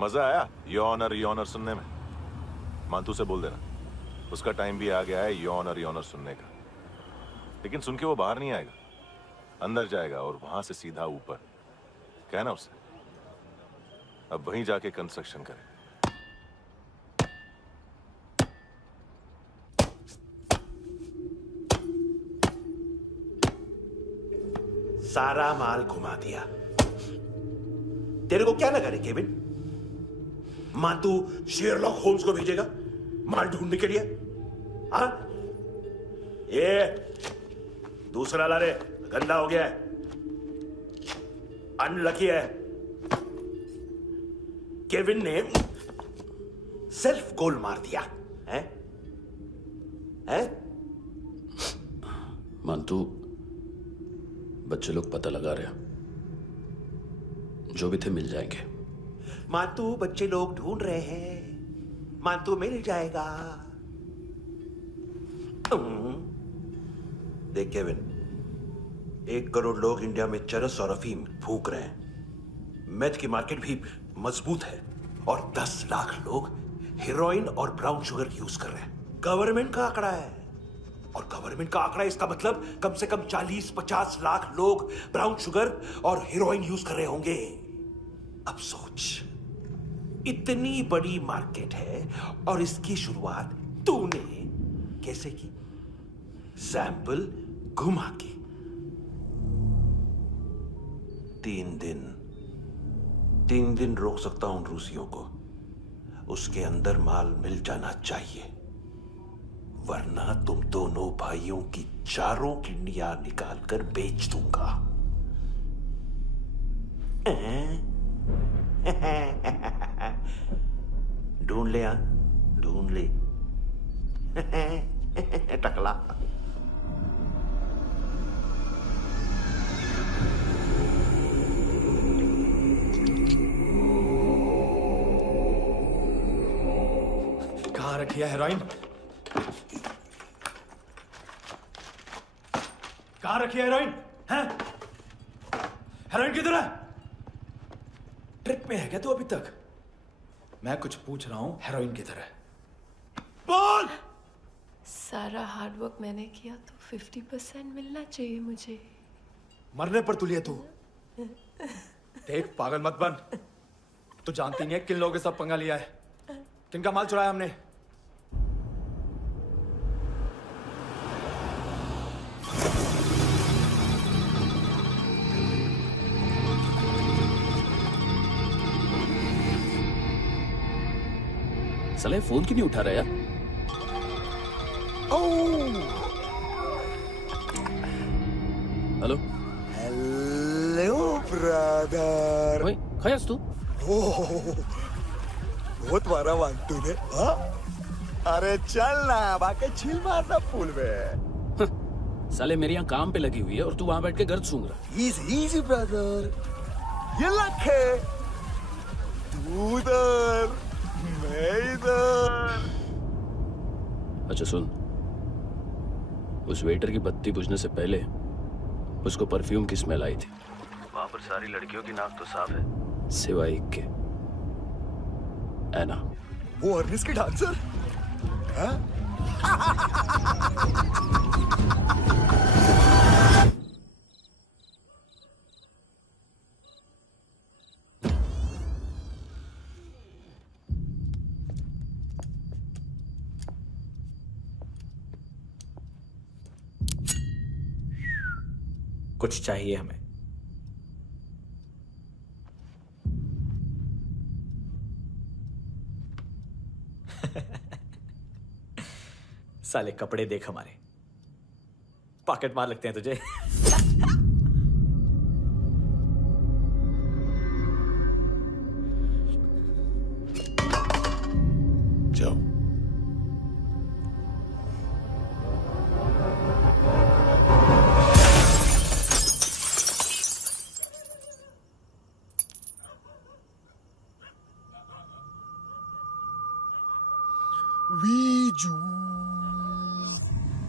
मजा आया यॉनर सुनने में? मानतू से बोल देना, उसका टाइम भी आ गया है यॉनर सुनने का। लेकिन सुन के वो बाहर नहीं आएगा, अंदर जाएगा और वहां से सीधा ऊपर। कहना उसे अब वहीं जाके कंस्ट्रक्शन करे। सारा माल घुमा दिया। तेरे को क्या लगा रे केविन? मां तू शेरलॉक होम्स को भेजेगा माल ढूंढने के लिए? हाँ? ये दूसरा ला रे, गंदा हो गया है। अनलकी है। केविन ने सेल्फ गोल मार दिया है? मानतू, बच्चे लोग पता लगा रहे हैं, जो भी थे मिल जाएंगे। मानतू, बच्चे लोग ढूंढ रहे हैं, मानतू मिल जाएगा। देख केविन, 1 करोड़ लोग इंडिया में चरस और अफीम फूंक रहे हैं। मेथ की मार्केट भी मजबूत है और 10 लाख लोग हेरोइन और ब्राउन शुगर यूज कर रहे हैं। गवर्नमेंट का आंकड़ा है, और गवर्नमेंट का आंकड़ा, इसका मतलब कम से कम 40-50 लाख लोग ब्राउन शुगर और हेरोइन यूज कर रहे होंगे। अब सोच, इतनी बड़ी मार्केट है और इसकी शुरुआत तूने कैसे की? सैंपल घुमा के। 3 दिन रोक सकता हूं रूसियों को, उसके अंदर माल मिल जाना चाहिए, वरना तुम दोनों भाइयों की 4 किडनियां निकाल कर बेच दूंगा। ढूंढ ले, ढूंढ ले टकला। कहाँ रखी है हेरोइन? कहाँ रखी है हेरोइन? हैं? हेरोइन किधर है? ट्रिप में है क्या तू अभी तक? मैं कुछ पूछ रहा हूं, हेरोइन किधर है? बोल! सारा हार्डवर्क मैंने किया तो 50% मिलना चाहिए मुझे। मरने पर तुलिए तू। देख, पागल मत बन। तू जानती नहीं है किन लोगों के साथ पंगा लिया है, किनका माल चुराया हमने। साले फोन क्यों नहीं उठा रहा यार? Hello hello brother. ओए, खयास तू? बहुत मारा मानतू ने। हाँ? अरे चल ना, बाकी चिल मारना पूल में। साले मेरे यहाँ काम पे लगी हुई है और तू वहां बैठ के गर्द सूंघ रहा। इजी ब्रदर, ये लक है। तू उधर, मैं इधर। अच्छा सुन, उस वेटर की बत्ती बुझने से पहले उसको परफ्यूम की स्मेल आई थी। वहां पर सारी लड़कियों की नाक तो साफ है, सिवाय एक के, ऐना। वो अर्निस की डांसर? हाँ? कुछ चाहिए हमें। साले कपड़े देख हमारे, पॉकेट मार लगते हैं तुझे। जाओ।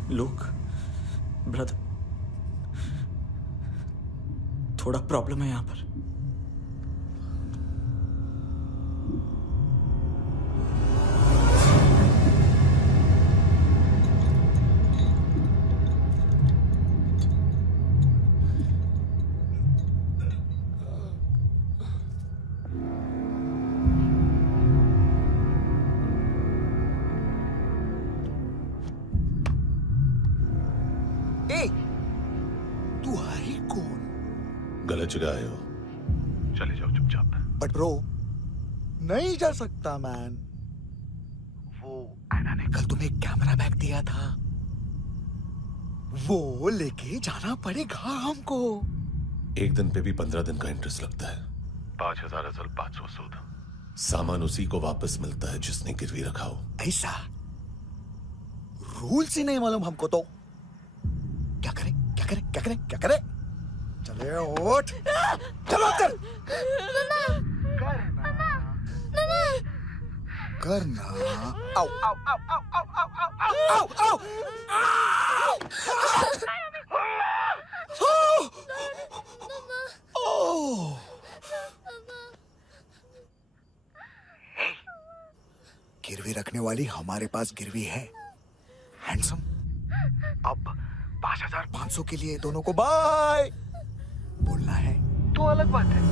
लुक ब्रदर, थोड़ा प्रॉब्लम है यहां पर। तू है कौन? गलत जगह आए हो, चले जाओ चुपचाप। बट ब्रो, नहीं जा सकता मैन। वो ऐना ने कल तुम्हें एक कैमरा बैग दिया था, वो लेके जाना पड़ेगा हमको। एक दिन पे भी 15 दिन का इंटरेस्ट लगता है। 5,000 असल 500 सूद। सामान उसी को वापस मिलता है जिसने गिरवी रखा हो। ऐसा रूल्स ही नहीं मालूम हमको तो। क्या करें क्या करें क्या करें क्या करें? चले उठ, चलो कर करना। आओ आओ आओ आओ आओ आओ आओ आओ आओ। गिरवी रखने वाली हमारे पास गिरवी है। हैंडसम, अब 5,500 के लिए दोनों को बाय बोलना है तो अलग बात है।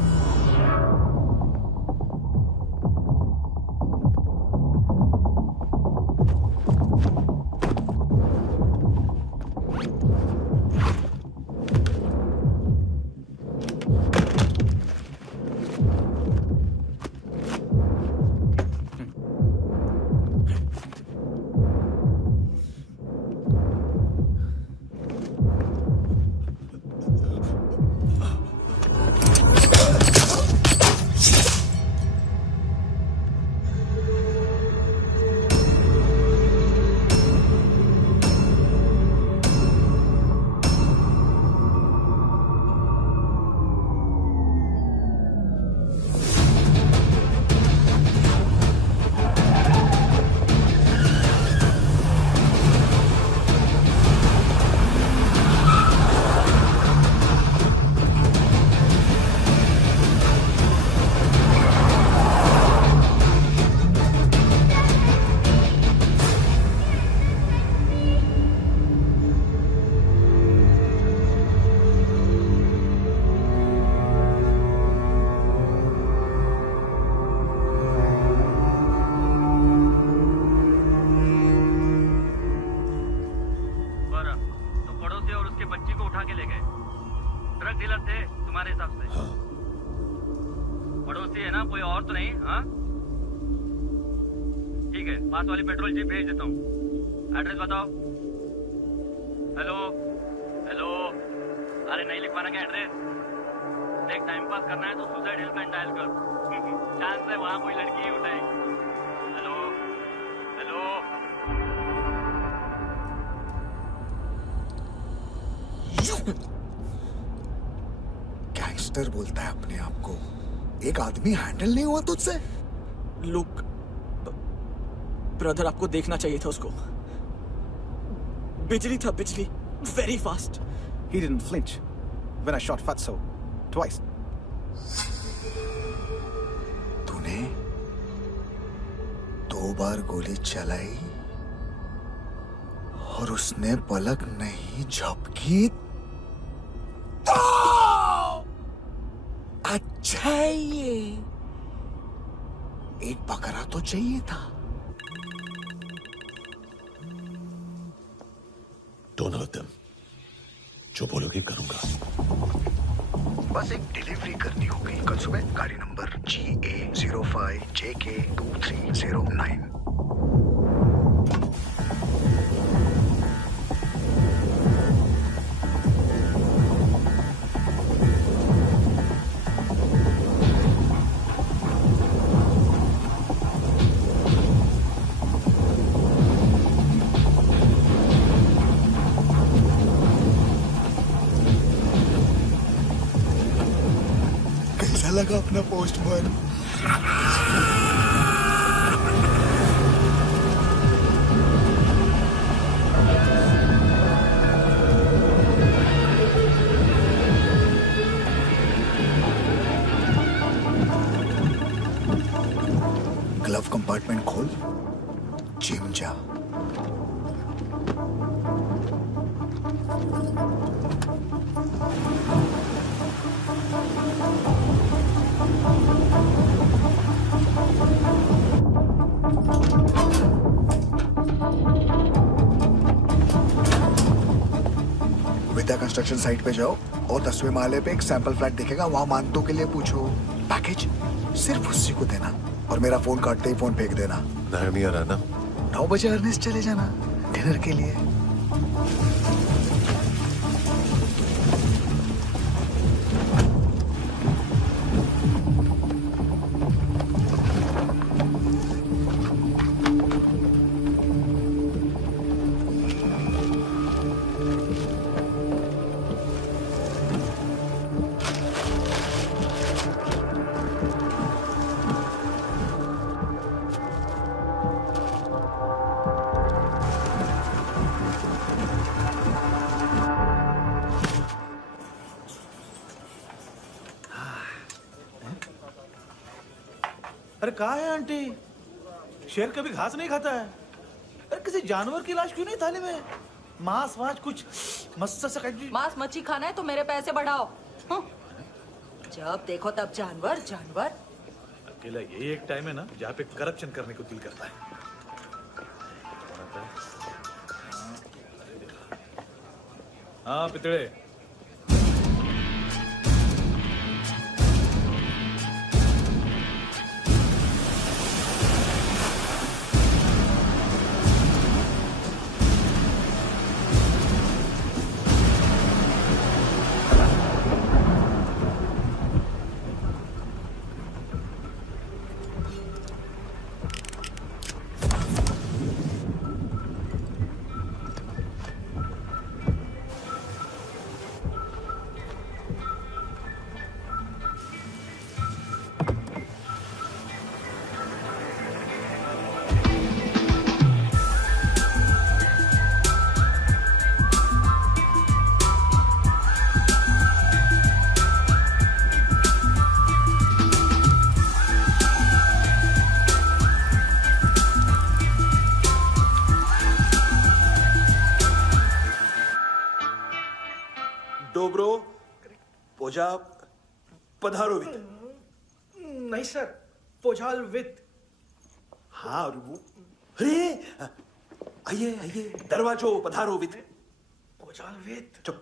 पास वाली पेट्रोल जीप भेज देता हूँ। एड्रेस बताओ। हेलो हेलो, अरे नहीं लिखवाना क्या एड्रेस? देख टाइम पास करना है तो सुसाइड हेल्पलाइन डायल कर। चांस है वहाँ कोई लड़की ही उठाएगी। Hello hello. गैंगस्टर बोलता है अपने आप को। एक आदमी हैंडल नहीं हुआ तुझसे? लुक ब्रदर, आपको देखना चाहिए था उसको। बिजली था, बिजली, very fast. He didn't flinch when I shot Fatso twice. तूने 2 बार गोली चलाई और उसने पलक नहीं झपकी तो अच्छा है ये। एक बकरा तो चाहिए था। Don't hurt them. जो बोलोगे करूंगा। बस एक डिलीवरी करनी होगी कल सुबह। गाड़ी नंबर GA05JK2309। लगा अपना पोस्टमैन। ग्लव कंपार्टमेंट खोल, जिम जा। विद्या कंस्ट्रक्शन साइट पे जाओ और 10वें माले पे एक सैंपल फ्लैट दिखेगा, वहां मानतो के लिए पूछो। पैकेज सिर्फ उसी को देना और मेरा फोन काटते ही फोन फेंक देना। नहीं आ रहा ना? 9 बजे अर्नेस्ट चले जाना डिनर के लिए। अरे कहाँ है आंटी? शेर कभी घास नहीं खाता है। अरे किसी जानवर की लाश क्यों नहीं थाली में? मांस वास कुछ मस्त सा मांस मच्छी खाना है तो मेरे पैसे बढ़ाओ। जब देखो तब जानवर जानवर। अकेला यही एक टाइम है ना जहाँ पे करप्शन करने को दिल करता है। हाँ पितड़े। डोब्रो पोजा पधारोवित। नहीं सर, पोजाल विथ। हाँ और वो अरे आइए आइए दरवाजो पधारोवित। पोजाल विथ। चुप।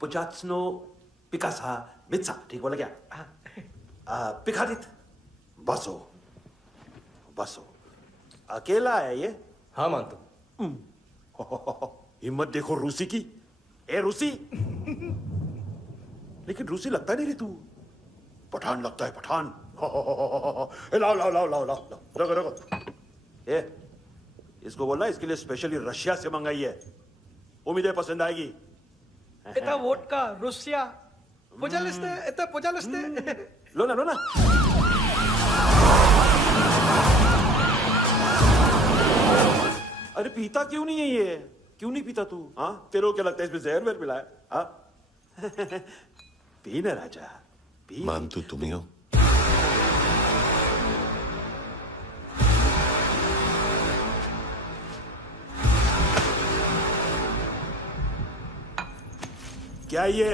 पुजात्सनो पिकासा मित्सा, ठीक बोला क्या? पिकादित बसो बसो। अकेला है ये? हाँ मानता। हिम्मत देखो रूसी की। ए रूसी। लेकिन रूसी लगता नहीं रे तू, पठान लगता है पठान। लाओ लाओ लाओ लाओ लाओ, रखो रखो। ए इसको बोलना इसके लिए स्पेशली रशिया से मंगाई है, उम्मीद है पसंद आएगी। इतना वोडका रुसिया पोजालिस्ते, इतना पोजालिस्ते। लो ना लो ना। अरे पीता क्यों नहीं है ये? क्यों नहीं पीता तू? हाँ तेरे को क्या लगता है इसमें जहर वहर मिला है? हाँ पी ना राजा पी। मान तू तुम ही हो? क्या ये?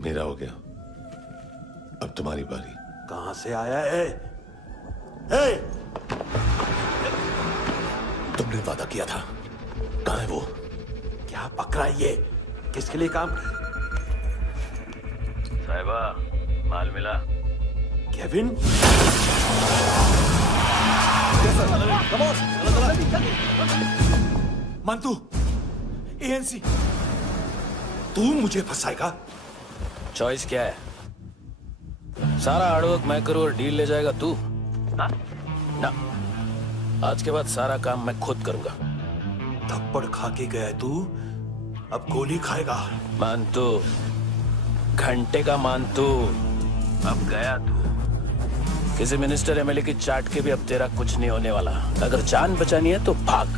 मेरा हो गया, अब तुम्हारी बारी। कहां से आया है? हे! तुमने वादा किया था, कहां है वो? क्या पकड़ा ये? किसके लिए काम? साहिबा माल मिला? केविन? मंतू, एएनसी। तू मुझे फंसाएगा? चॉइस क्या है? सारा हार्डवर्क मैं करूं और डील ले जाएगा तू? ना, आज के बाद सारा काम मैं खुद करूंगा। थप्पड़ खा के गया तू, अब गोली खाएगा। मानतू, घंटे का मानतू, अब गया तू। किसी मिनिस्टर एमएलए की चाट के भी अब तेरा कुछ नहीं होने वाला। अगर जान बचानी है तो भाग।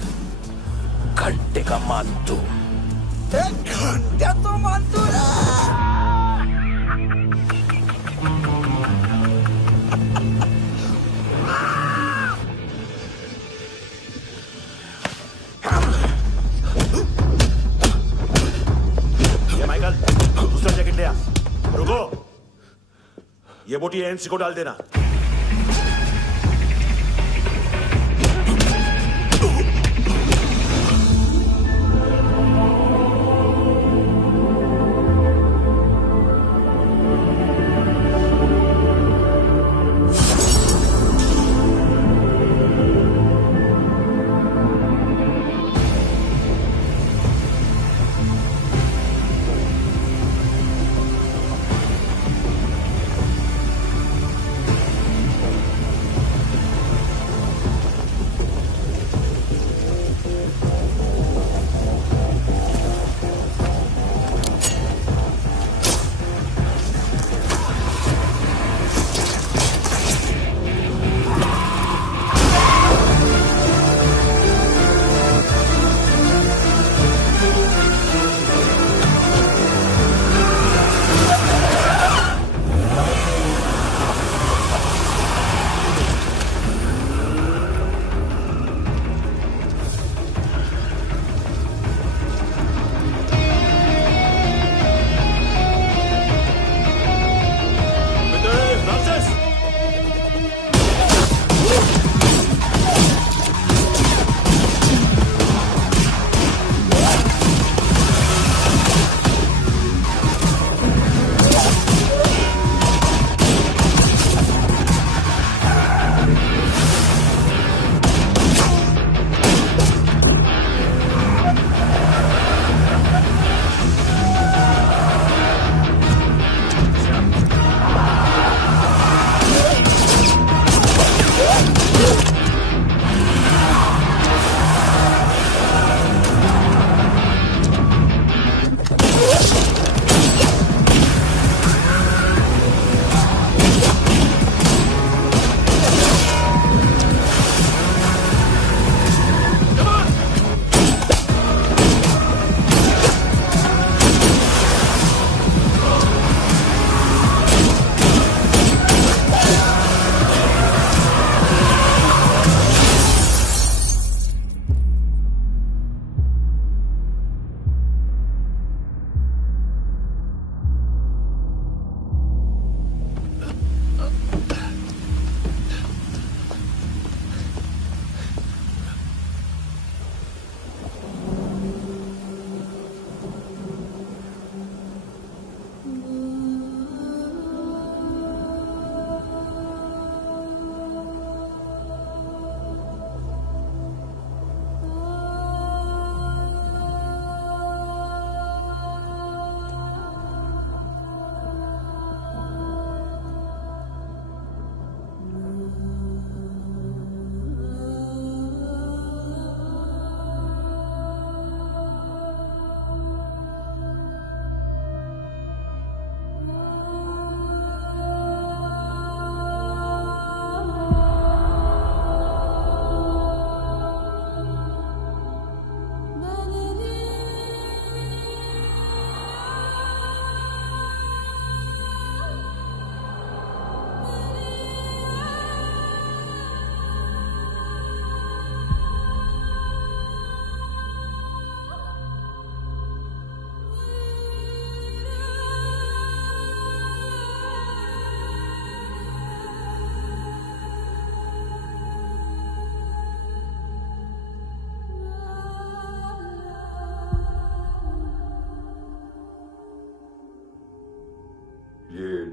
घंटे का मानतू। घंटे तो मानतू माइकल, दूसरा जैकेट ले आ। रुको, ये बोटी एएनसी को डाल देना।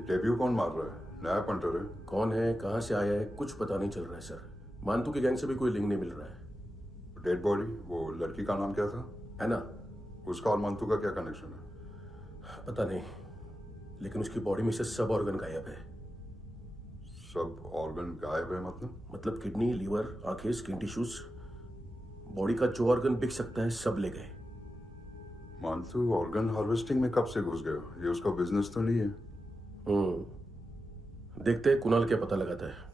डेब्यू कौन मार रहा है? नया पंटर है। कौन है, कहाँ से आया है, कुछ पता नहीं चल रहा है सर। मानतू के गैंग से भी कोई लिंक नहीं मिल रहा है। डेड बॉडी, वो लड़की का नाम क्या था? है ना? उसका और मंतू का क्या कनेक्शन है? पता नहीं, लेकिन उसकी बॉडी में से सब ऑर्गन गायब है। सब ऑर्गन गायब है मतलब किडनी, लीवर, आंखें, स्किन टिश्यूज, बॉडी का जो ऑर्गन बिक सकता है सब ले गए। मंतू ऑर्गन हार्वेस्टिंग में कब से घुस गए? ये उसका बिजनेस तो नहीं है? देखते हैं कुणाल क्या पता लगाता है।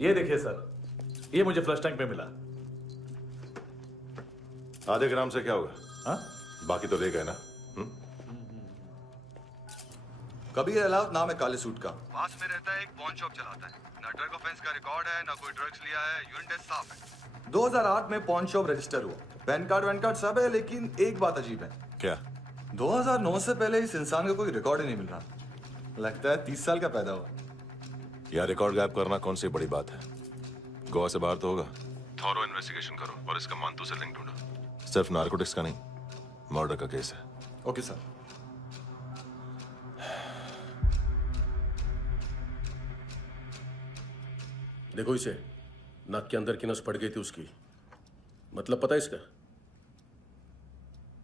ये देखिए सर, ये मुझे फ्लश टैंक में मिला। आधे ग्राम से क्या होगा? हाँ? बाकी तो ले गए ना? कबीर अलाउद नाम है काले सूट का, पास में रहता है, एक पॉन शॉप चलाता है। ना ड्रग ऑफेंस का रिकॉर्ड है, ना कोई ड्रग्स लिया है, यूरिन टेस्ट साफ है। 2008 में पॉन शॉप रजिस्टर हुआ, पैन कार्ड सब है, लेकिन एक बात अजीब है। क्या? 2009 से पहले इस इंसान का कोई रिकॉर्ड ही नहीं मिल रहा। लगता है 30 साल का पैदा हुआ। यार रिकॉर्ड गायब करना कौन सी बड़ी बात है? गोवा से बाहर तो होगा। थॉरो इन्वेस्टिगेशन करो और इसका मंतू से लिंक ढूंढो। सिर्फ नारकोटिक्स का नहीं, मर्डर का केस है। Okay sir. देखो इसे, नाक के अंदर की नस पड़ गई थी उसकी। मतलब पता है इसका?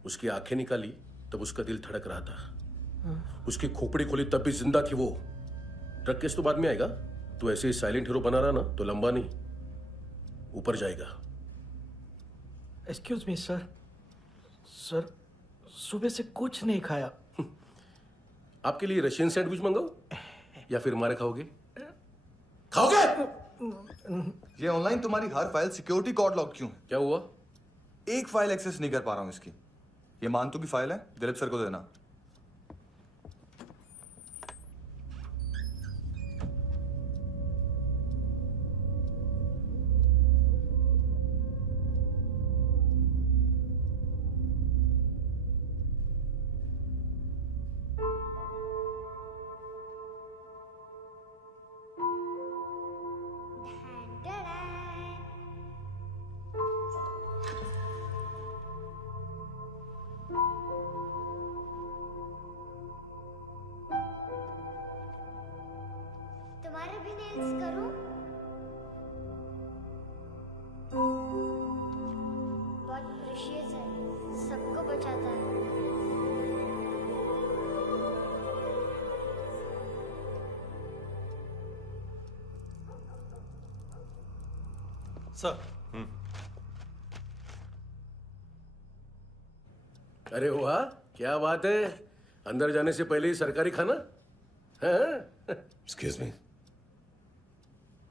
उसकी आंखें निकाली तब उसका दिल धड़क रहा था। उसकी खोपड़ी खोली तब भी जिंदा थी वो। ड्रग केस तो बाद में आएगा। तो ऐसे ही साइलेंट हीरो बना रहा ना तो लंबा नहीं, ऊपर जाएगा। एक्सक्यूज मी सर, सुबह से कुछ नहीं खाया। आपके लिए रशियन सैंडविच मंगाओ या फिर हमारे खाओगे? खाओगे? ये ऑनलाइन तुम्हारी हर फाइल सिक्योरिटी कोड लॉक क्यों है? क्या हुआ? एक फाइल एक्सेस नहीं कर पा रहा हूं इसकी। ये मानतू की फाइल है, दिलीप सर को देना। तुम्हारे भी नेल्स करूं? बहुत प्रेशियस है, सबको बचाता है। सर। अरे वाह, क्या बात है। अंदर जाने से पहले ही सरकारी खाना। एक्सक्यूज मी,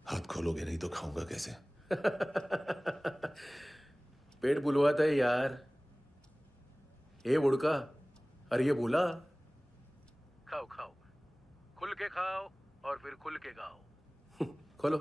हाथ खोलोगे नहीं तो खाऊंगा कैसे? पेट बुलवाता है यार। ए बुड़का, अरे ये बोला। खाओ खाओ, खुल के खाओ और फिर खुल के गाओ। खोलो।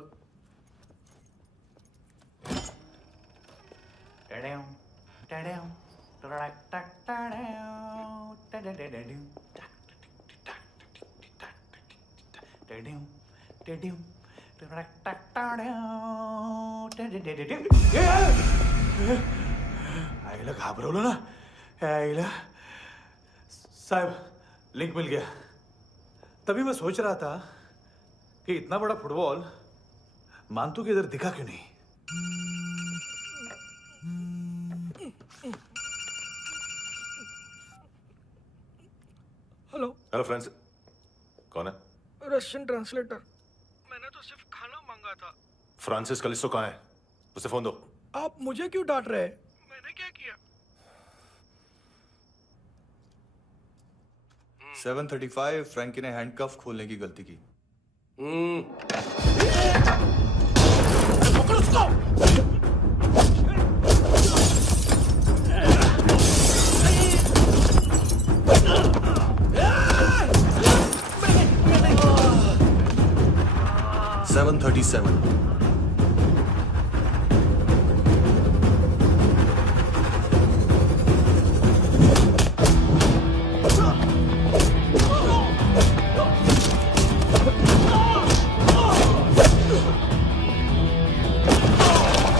आईला घाबरवलं ना आईला। साहब, लिंक मिल गया। तभी मैं सोच रहा था कि इतना बड़ा फुटबॉल मानतू के इधर दिखा क्यों नहीं। हेलो हेलो फ्रेंड्स, कौन है? Russian translator. मैंने तो सिर्फ खाना मांगा था। फ्रांसिस कलिस्टो कहाँ है? उसे फोन दो। आप मुझे क्यों डांट रहे हैं? मैंने क्या किया? 735 फ्रैंकी ने हैंडकफ खोलने की गलती की। पकड़ो उसको। 737 Oh!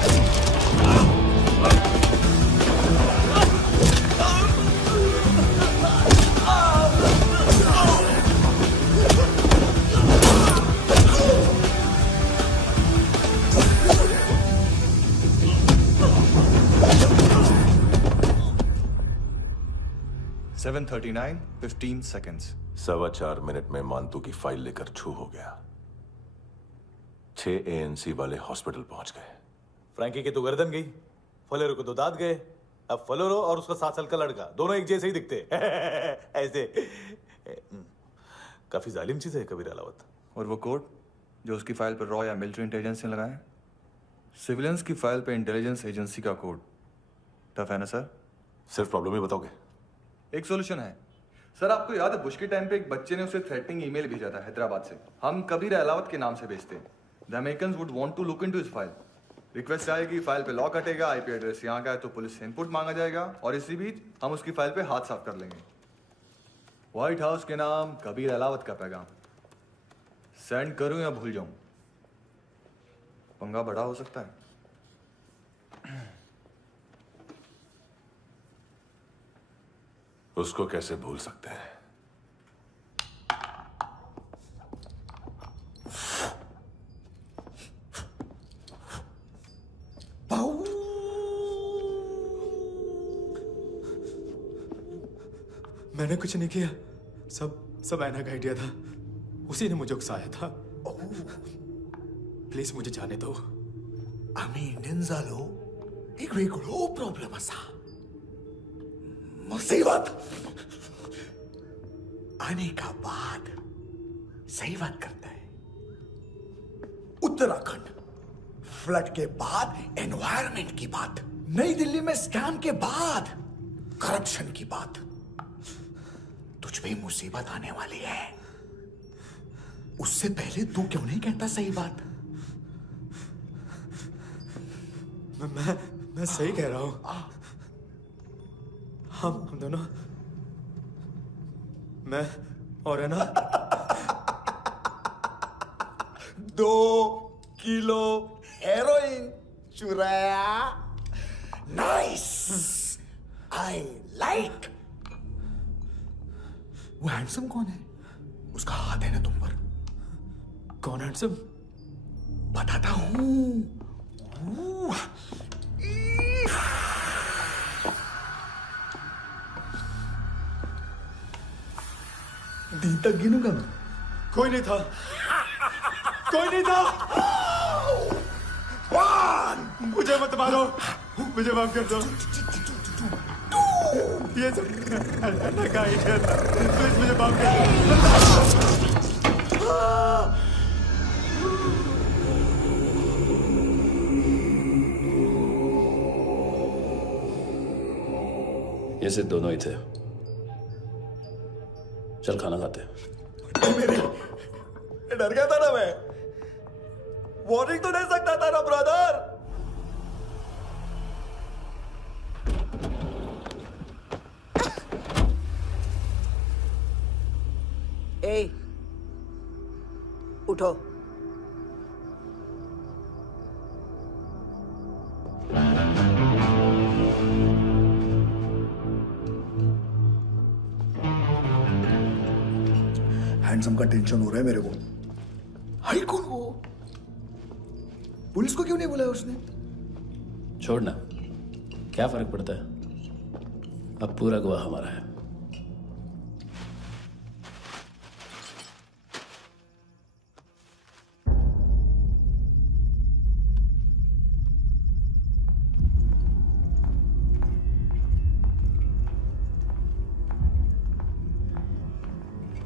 7:39, 15 seconds. 4.25 मिनट में मांतू की फाइल लेकर छू हो गया। 6 ANC वाले हॉस्पिटल पहुंच गए। फ्रैंकी की तो गर्दन गई, फलेरो को तो दांत गए। अब फलेरो और उसका 7 साल का लड़का दोनों एक जैसे ही दिखते ऐसे। काफी जालिम चीज है कबीर अलावत। और वो कोड जो उसकी फाइल पर रॉ या मिलिट्री इंटेलिजेंस ने लगाया, सिविलियंस की फाइल पे इंटेलिजेंस एजेंसी का कोड। टफ है ना सर? सिर्फ प्रॉब्लम ही बताओगे? एक सॉल्यूशन है सर। आपको याद है बुश के टाइम पे एक बच्चे ने उसे थ्रेटनिंग ईमेल भेजा था हैदराबाद से। हम कबीर अलावत के नाम से भेजते हैं। The Americans would want to look into his file. Request आएगी, फाइल पे लॉक हटेगा, आईपी एड्रेस यहाँ का है तो पुलिस से इनपुट मांगा जाएगा और इसी बीच हम उसकी फाइल पे हाथ साफ कर लेंगे। व्हाइट हाउस के नाम कबीर अलावत का पैगाम। सेंड करूं या भूल जाऊं? पंगा बड़ा हो सकता है। उसको कैसे भूल सकते हैं? मैंने कुछ नहीं किया, सब ऐना का आइडिया था। उसी ने मुझे उकसाया था। प्लीज मुझे जाने दो। आम्ही इंडियन झालो एक वेगळो प्रॉब्लेम असा, मुसीबत आने का बाद। सही बात करता है। उत्तराखंड फ्लड के बाद एनवायरनमेंट की बात, नई दिल्ली में स्कैम के बाद करप्शन की बात। तुझ पे मुसीबत आने वाली है, उससे पहले तू क्यों नहीं कहता सही बात? मैं सही कह रहा हूं। हम दोनों, मैं और है ना 2 किलो हेरोइन चुराया। Nice, I like. वो हैंडसम कौन है? उसका हाथ है ना तुम पर? कौन हैंडसम? बताता हूं। दिन तक गिनूंगा मैं। कोई नहीं था, कोई नहीं था। मुझे मत मारो, मुझे माफ कर दो। ये सब का आइडिया था। प्लीज मुझे माफ कर दो। ये सिर्फ दोनों ही थे। चल खाना खाते। डर गया था ना मैं। वार्निंग तो दे सकता था ना ब्रदर। ए, उठो। हैंडसम का टेंशन हो रहा है मेरे को। हाई कौन वो? पुलिस को क्यों नहीं बुलाया उसने? छोड़ना, क्या फर्क पड़ता है? अब पूरा गवाह हमारा है।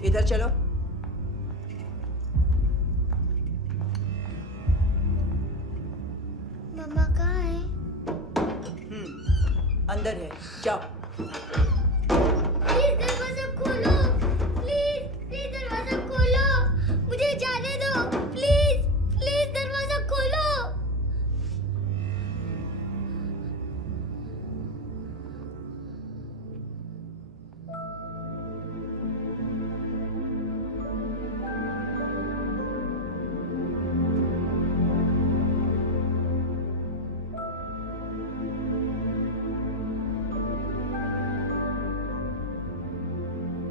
इधर चलो। मम्मा कहाँ है? अंदर है, जाओ। प्लीज दरवाजा खोलो, प्लीज दरवाजा खोलो, मुझे जाने दो, प्लीज दरवाजा खोलो।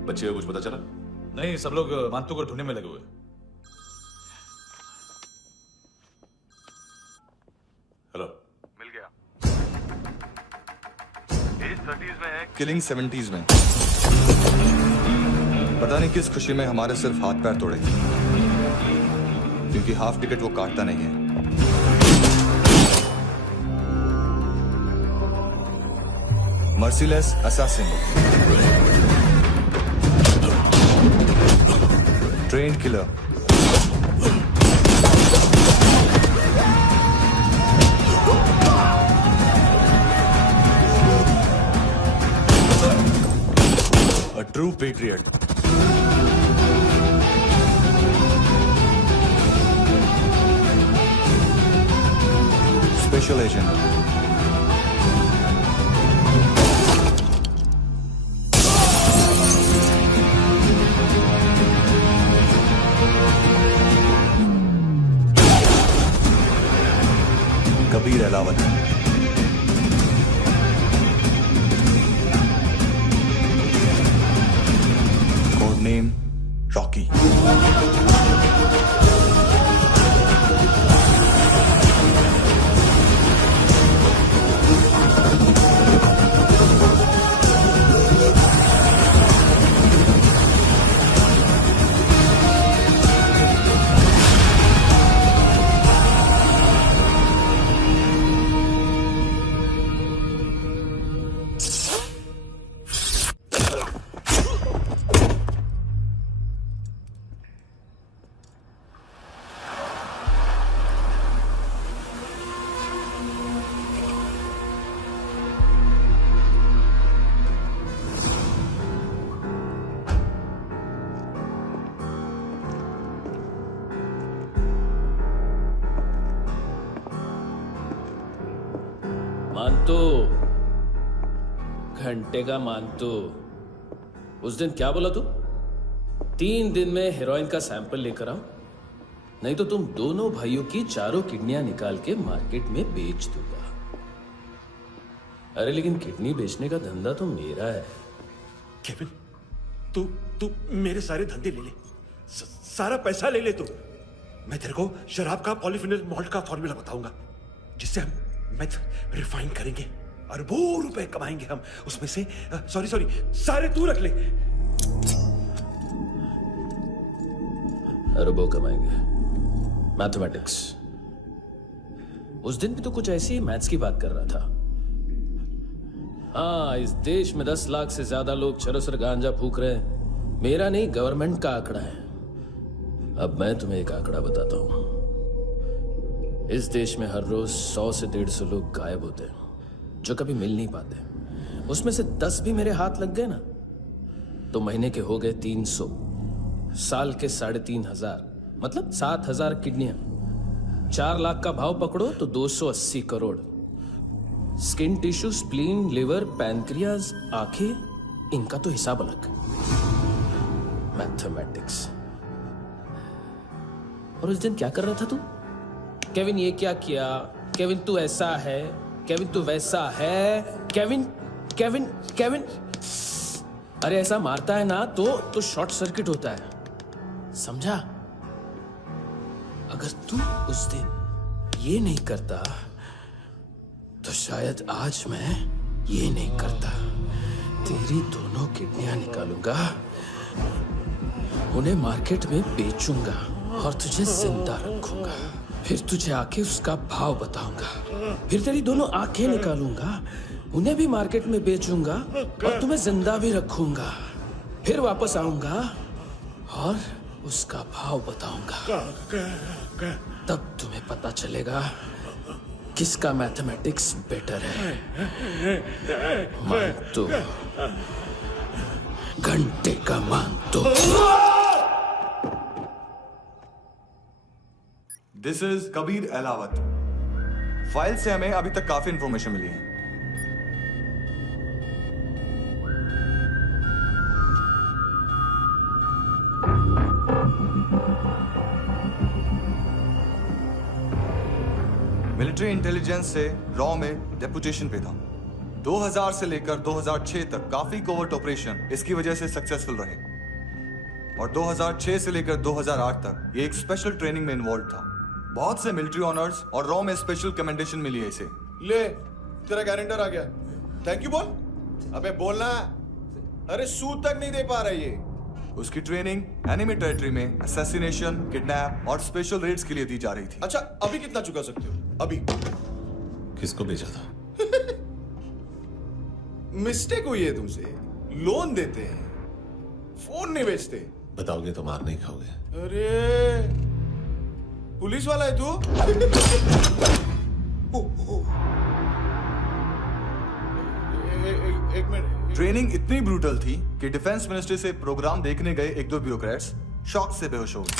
बच्चे को कुछ पता चला? नहीं, सब लोग मांतू को ढूंढने में लगे हुए। हेलो, मिल गया। एज 30s में है, किलिंग 70s में। पता नहीं किस खुशी में हमारे सिर्फ हाथ पैर तोड़े, क्योंकि हाफ टिकट वो काटता नहीं है। Merciless assassin, train killer, a true patriot. Special agent. Kabir Ahlawat. Code name Rocky. मानतो, घंटे का मानतो। उस दिन क्या बोला तू? 3 दिन में हेरोइन का सैंपल लेकर आओ, नहीं तो तुम दोनों भाइयों की चारों किडनियां निकाल के मार्केट में बेच दूंगा। अरे लेकिन किडनी बेचने का धंधा तो मेरा है। केविन, तू मेरे सारे धंधे ले ले, सारा पैसा ले ले तू। मैं तेरे को शराब का पॉलीफिनल मॉल्ट का फॉर्मूला बताऊंगा, जिससे हम मेथ रिफाइन करेंगे, अरबों रुपए कमाएंगे हम उसमें से। सॉरी सारे तू रख ले। अरबों कमाएंगे, मैथमेटिक्स। उस दिन भी तो कुछ ऐसी मैथ्स की बात कर रहा था। हाँ, इस देश में 10 लाख से ज्यादा लोग चरस और गांजा फूक रहे हैं। मेरा नहीं, गवर्नमेंट का आंकड़ा है। अब मैं तुम्हें एक आंकड़ा बताता हूं। इस देश में हर रोज 100 से 150 लोग गायब होते हैं, जो कभी मिल नहीं पाते। उसमें से 10 भी मेरे हाथ लग गए ना, तो महीने के हो गए 300, साल के 3500, मतलब 7000 किडनियां। 4 लाख का भाव पकड़ो तो 280 crore. Skin tissue, spleen, liver, pancreas, आंखें, इनका तो हिसाब अलग। मैथमेटिक्स। और उस दिन क्या कर रहा था तू? केविन ये क्या किया, केविन तू ऐसा है, केविन तू वैसा है, केविन केविन केविन। अरे ऐसा मारता है ना तो शॉर्ट सर्किट होता है, समझा? अगर तू उस दिन ये नहीं करता तो शायद आज मैं ये नहीं करता। तेरी दोनों किडनियां निकालूंगा, उन्हें मार्केट में बेचूंगा और तुझे जिंदा रखूंगा। फिर तुझे आके उसका भाव बताऊंगा। फिर तेरी दोनों आंखें निकालूंगा, उन्हें भी मार्केट में बेचूंगा और तुम्हें जिंदा भी रखूंगा। फिर वापस आऊंगा और उसका भाव बताऊंगा। तब तुम्हें पता चलेगा किसका मैथमेटिक्स बेटर है। मानतो, घंटे का मानतो। This is Kabir Ahlawat. File से हमें अभी तक काफी इंफॉर्मेशन मिली है। मिलिट्री इंटेलिजेंस से रॉ में डेपुटेशन पे था। 2000 से लेकर 2006 तक काफी कोवर्ट ऑपरेशन इसकी वजह से सक्सेसफुल रहे, और 2006 से लेकर 2008 तक ये एक स्पेशल ट्रेनिंग में इन्वॉल्व था। बहुत से मिलिट्री ऑनर्स और रॉ में स्पेशल कमेंडेशन मिली है इसे। ले, तेरा गारंटर आ गया। थैंक यू बोल। अबे बोलना। अरे सूद तक नहीं दे पा रहा ये। उसकी ट्रेनिंग एनिमी टेरिटरी में असैसिनेशन, किडनैप और स्पेशल रेड्स के लिए दी जा रही थी। अच्छा अभी कितना चुका सकते हो? अभी किसको भेजा था? मिस्टेक हुई है तुमसे। लोन देते हैं, फोन नहीं बेचते। बताओगे तो मार नहीं खाओगे। अरे पुलिस वाला है तू? एक मिनट। ट्रेनिंग इतनी ब्रूटल थी कि डिफेंस मिनिस्ट्री से प्रोग्राम देखने गए एक दो ब्यूरोक्रेट्स शॉक से बेहोश हो गए।